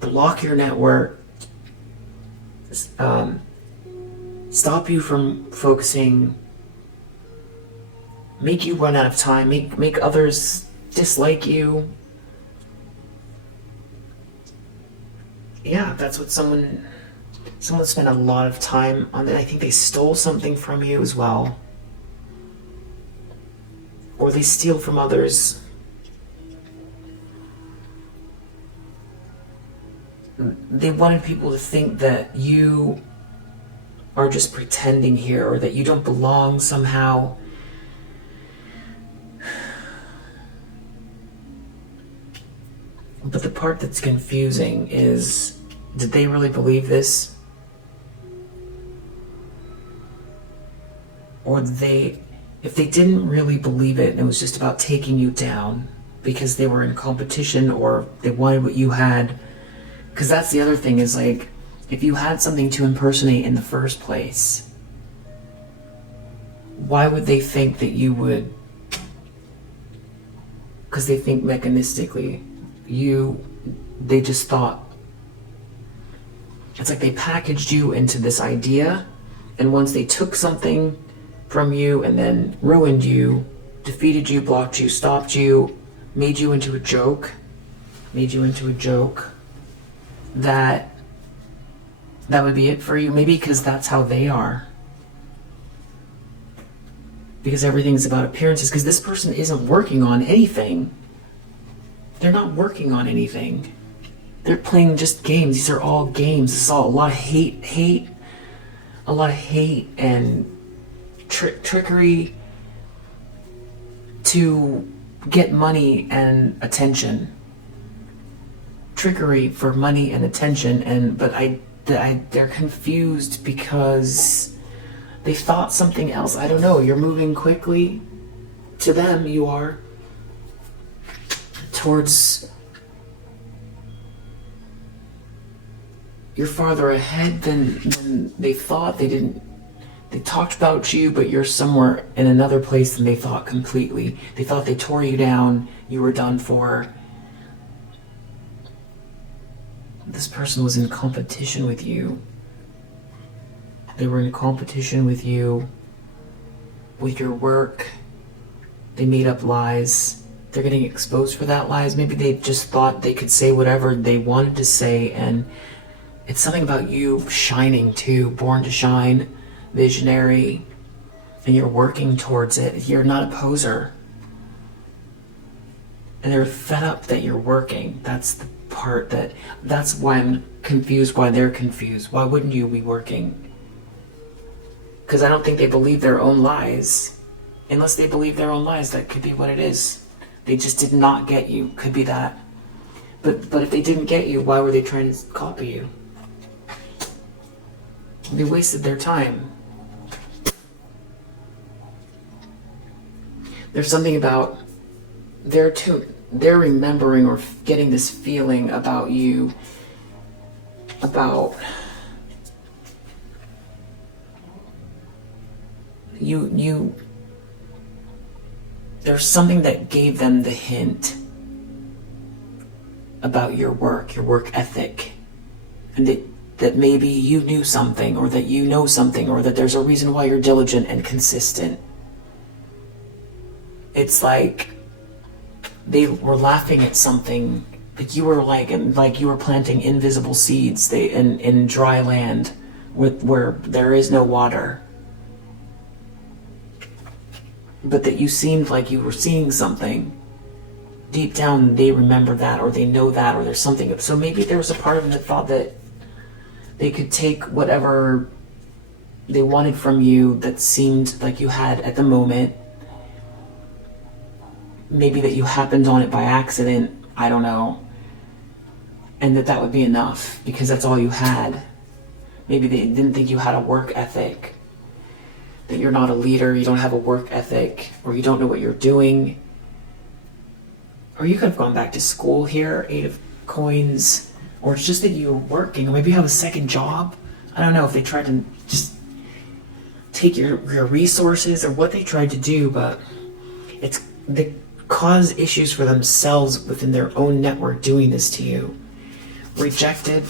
block your network, stop you from focusing, make you run out of time, make others dislike you. Yeah, that's what someone spent a lot of time on. I think they stole something from you as well. Or they steal from others. They wanted people to think that you are just pretending here, or that you don't belong somehow. But the part that's confusing is, did they really believe this? Or if they didn't really believe it and it was just about taking you down because they were in competition, or they wanted what you had. Because that's the other thing, is like, if you had something to impersonate in the first place, why would they think that you would? Because they think mechanistically, they just thought, it's like they packaged you into this idea, and once they took something from you and then ruined you, defeated you, blocked you, stopped you, made you into a joke, that would be it for you. Maybe because that's how they are. Because everything's about appearances. Because this person isn't working on anything. They're not working on anything. They're playing just games. These are all games. This is all a lot of hate, a lot of hate and trickery to get money and attention. Trickery for money and attention, but they're confused because they thought something else. I don't know. You're moving quickly. To them, you are towards. You're farther ahead than they thought. They talked about you, but you're somewhere in another place than they thought completely. They thought they tore you down. You were done for. This person was in competition with you. They were in competition with you, with your work. They made up lies. They're getting exposed for that lies. Maybe they just thought they could say whatever they wanted to say, and it's something about you shining too, born to shine, visionary, and you're working towards it. You're not a poser. And they're fed up that you're working. That's the part that's why I'm confused, why they're confused. Why wouldn't you be working? Because I don't think they believe their own lies. Unless they believe their own lies, that could be what it is. They just did not get you. Could be that. But if they didn't get you, why were they trying to copy you? They wasted their time. There's something about they're remembering or getting this feeling about you, about you there's something that gave them the hint about your work ethic, and that maybe you knew something, or that you know something, or that there's a reason why you're diligent and consistent. It's like they were laughing at something, like you were planting invisible seeds in dry land where there is no water. But that you seemed like you were seeing something. Deep down, they remember that, or they know that, or there's something. So maybe there was a part of them that thought that they could take whatever they wanted from you that seemed like you had at the moment. Maybe that you happened on it by accident, I don't know. And that would be enough, because that's all you had. Maybe they didn't think you had a work ethic. That you're not a leader, you don't have a work ethic, or you don't know what you're doing. Or you could have gone back to school here, 8 of Coins. Or it's just that you're working, or maybe you have a second job. I don't know if they tried to just take your resources or what they tried to do, but they cause issues for themselves within their own network doing this to you. Rejected,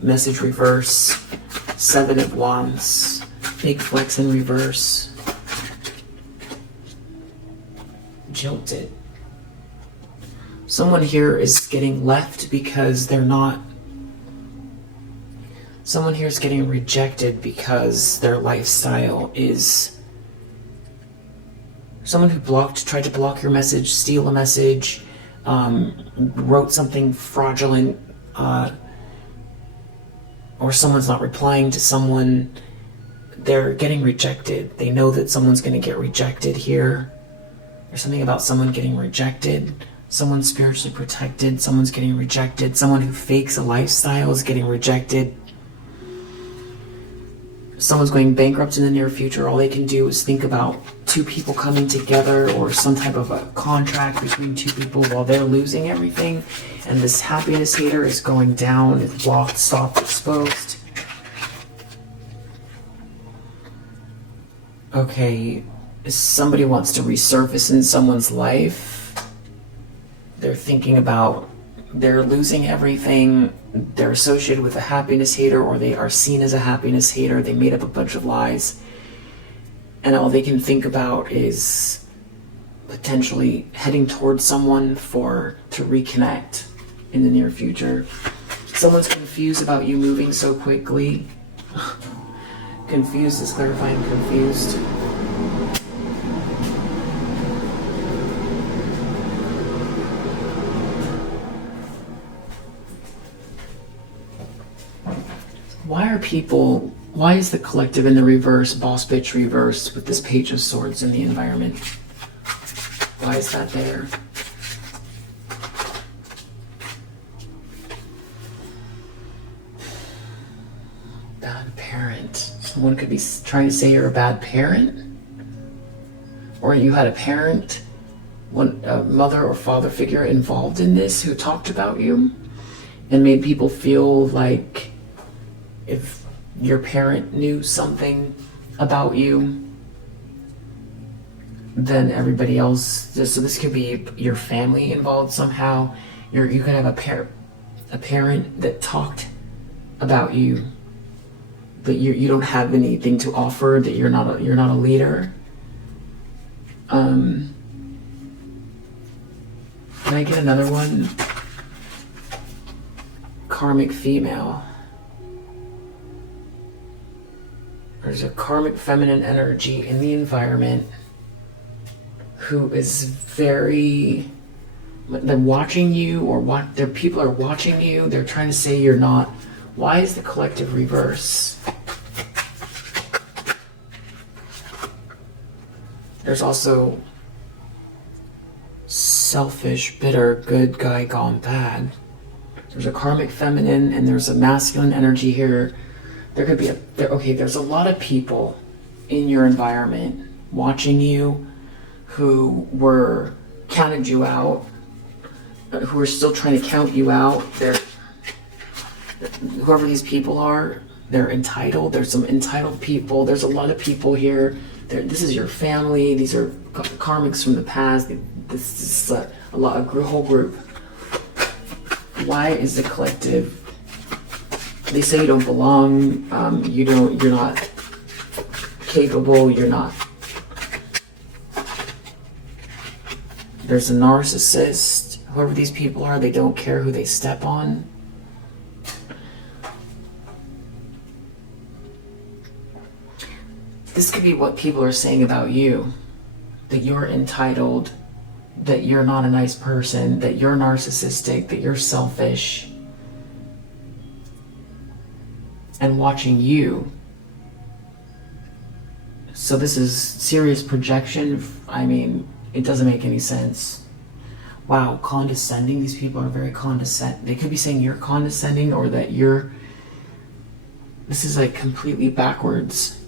message reverse, 7 of Wands, big flex in reverse, jilted. Someone here is getting left because they're not. Someone here is getting rejected because their lifestyle is. Someone who tried to block your message, steal a message, wrote something fraudulent, or someone's not replying to someone. They're getting rejected. They know that someone's going to get rejected here. There's something about someone getting rejected. Someone spiritually protected, someone's getting rejected. Someone who fakes a lifestyle is getting rejected. Someone's going bankrupt in the near future. All they can do is think about 2 people coming together, or some type of a contract between 2 people while they're losing everything. And this happiness hater is going down. It's blocked, stopped, exposed. Okay, somebody wants to resurface in someone's life. They're thinking about, they're losing everything. They're associated with a happiness hater, or they are seen as a happiness hater. They made up a bunch of lies. And all they can think about is potentially heading towards someone to reconnect in the near future. Someone's confused about you moving so quickly. Confused is clarifying confused. why is the collective in the reverse, boss bitch reverse, with this Page of Swords in the environment? Why is that there? Bad parent. Someone could be trying to say you're a bad parent, or you had a parent, a mother or father figure involved in this who talked about you and made people feel like if your parent knew something about you, then everybody else. So this could be your family involved somehow. You could have a parent that talked about you, that you don't have anything to offer, that you're not a leader. Can I get another one? Karmic female. There's a karmic feminine energy in the environment who is they're watching you, or their people are watching you. They're trying to say you're not. Why is the collective reverse? There's also selfish, bitter, good guy gone bad. There's a karmic feminine and there's a masculine energy here. There could be there's a lot of people in your environment watching you who were counted you out, who are still trying to count you out. Whoever these people are, they're entitled. There's some entitled people. There's a lot of people here. This is your family. These are karmics from the past. This is a whole group. Why is the collective? They say you don't belong. You're not capable. You're not. There's a narcissist. Whoever these people are, they don't care who they step on. This could be what people are saying about you. That you're entitled, that you're not a nice person, that you're narcissistic, that you're selfish. And watching you. So this is serious projection. I mean, it doesn't make any sense. Wow, condescending. These people are very condescending. They could be saying you're condescending, or that you're... This is like completely backwards.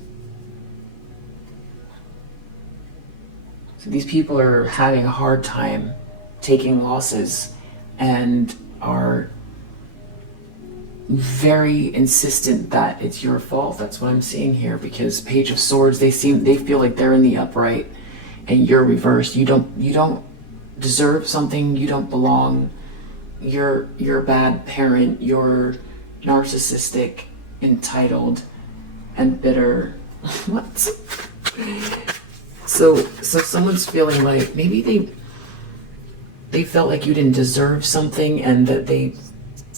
So these people are having a hard time taking losses and are very insistent that it's your fault. That's what I'm seeing here, because Page of Swords, they feel like they're in the upright and you're reversed. You don't deserve something. You don't belong. You're a bad parent. You're narcissistic, entitled, and bitter. What? So someone's feeling like maybe they felt like you didn't deserve something, and that they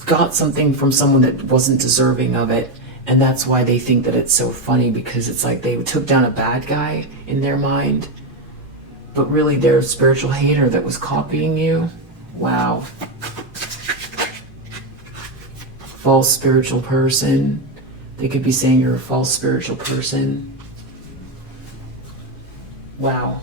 got something from someone that wasn't deserving of it, and that's why they think that it's so funny, because it's like they took down a bad guy in their mind, but really they're a spiritual hater that was copying you. Wow. False spiritual person. They could be saying you're a false spiritual person. Wow.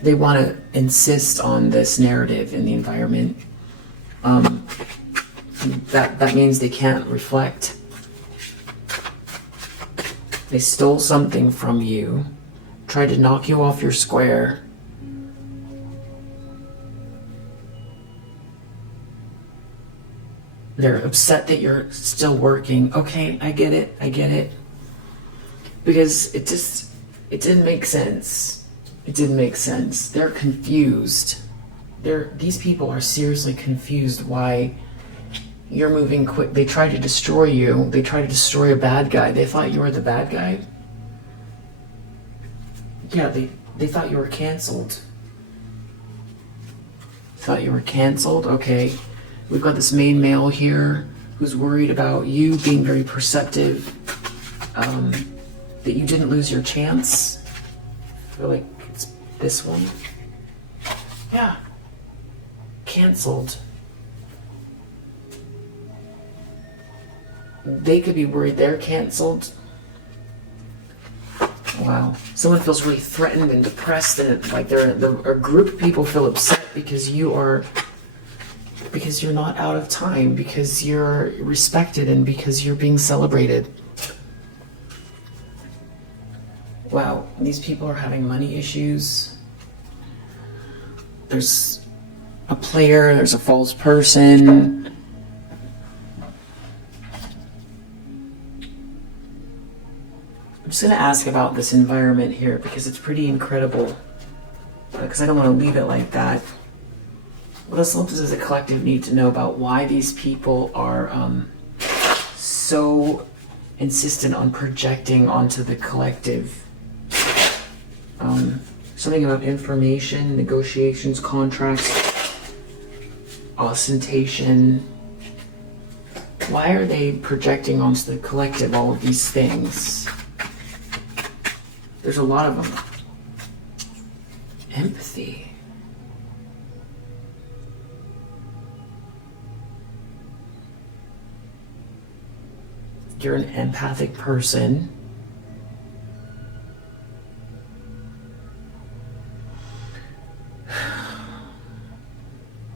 They want to insist on this narrative in the environment. That means they can't reflect. They stole something from you, tried to knock you off your square. They're upset that you're still working. Okay, I get it. Because it didn't make sense. It didn't make sense. They're confused. These people are seriously confused why you're moving quick. They tried to destroy you. They tried to destroy a bad guy. They thought you were the bad guy. Yeah, they thought you were canceled. Thought you were canceled? Okay. We've got this main male here who's worried about you being very perceptive, that you didn't lose your chance. I feel like it's this one. Yeah. Canceled. they could be worried they're canceled. Wow. Someone feels really threatened and depressed, and like a group of people feel upset because you're not out of time, because you're respected, and because you're being celebrated. Wow, these people are having money issues. There's a player, there's a false person. I'm just going to ask about this environment here because it's pretty incredible. Because I don't want to leave it like that. What else does the collective need to know about why these people are so insistent on projecting onto the collective? Something about information, negotiations, contracts, ostentation. Why are they projecting onto the collective all of these things? There's a lot of them. Empathy. You're an empathic person.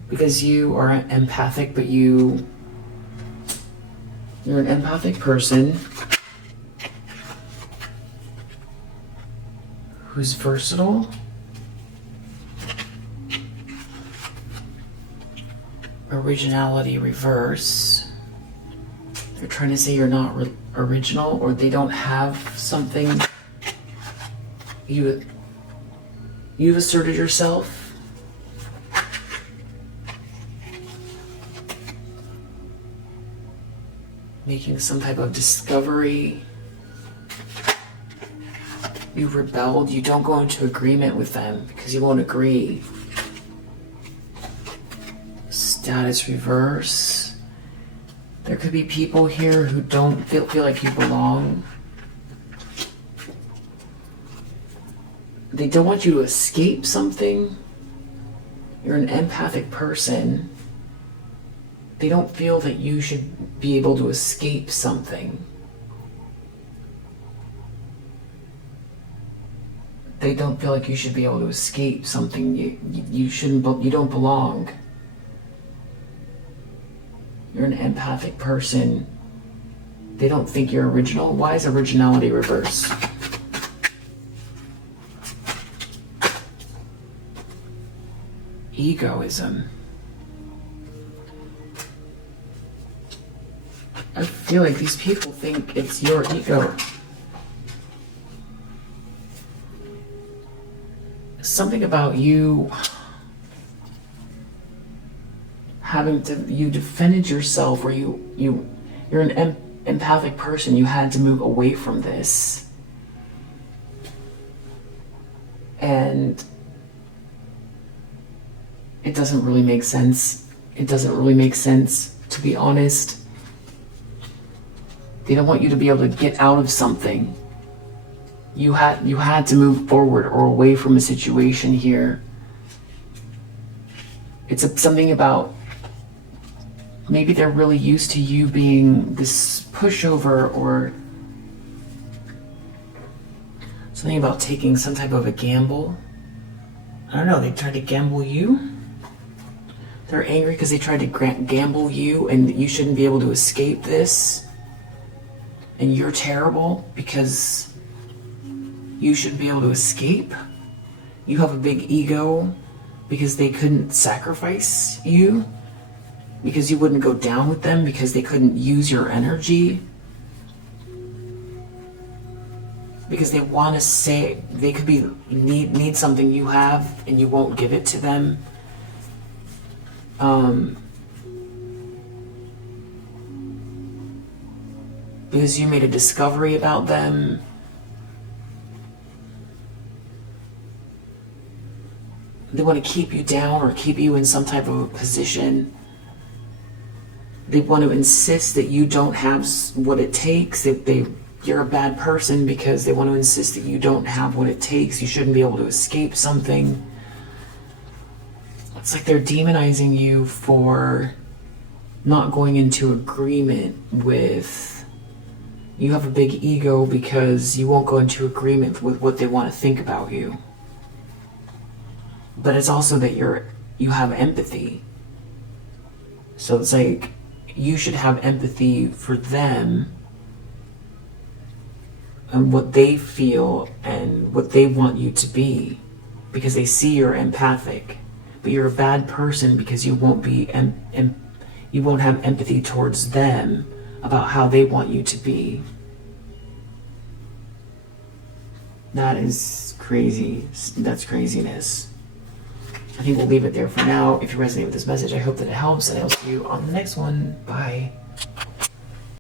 Because you are empathic, but you're an empathic person who's versatile. Originality reverse. They're trying to say you're not original, or they don't have something. You've asserted yourself. Making some type of discovery. You rebelled. You don't go into agreement with them because you won't agree. Status reverse. There could be people here who don't feel like you belong. They don't want you to escape something. You're an empathic person. They don't feel that you should be able to escape something. They don't feel like you should be able to escape something. You shouldn't. You don't belong. You're an empathic person. They don't think you're original. Why is originality reverse? Egoism. I feel like these people think it's your ego. Something about you you defended yourself, or you're an empathic person. You had to move away from this. And it doesn't really make sense. It doesn't really make sense, to be honest. They don't want you to be able to get out of something. You had to move forward or away from a situation here. It's something about maybe they're really used to you being this pushover, or something about taking some type of a gamble. I don't know, they tried to gamble you. They're angry because they tried to gamble you, and you shouldn't be able to escape this. And you're terrible because you should be able to escape. You have a big ego because they couldn't sacrifice you, because you wouldn't go down with them, because they couldn't use your energy, because they want to say they could be need something you have and you won't give it to them. Because you made a discovery about them. They want to keep you down or keep you in some type of a position. They want to insist that you don't have what it takes. You're a bad person because they want to insist that you don't have what it takes. You shouldn't be able to escape something. It's like they're demonizing you for not going into agreement with You have a big ego because you won't go into agreement with what they want to think about you. But it's also that you have empathy. So it's like you should have empathy for them and what they feel and what they want you to be, because they see you're empathic. But you're a bad person because you won't be you won't have empathy towards them about how they want you to be. That is crazy. That's craziness. I think we'll leave it there for now. If you resonate with this message, I hope that it helps, and I'll see you on the next one. Bye.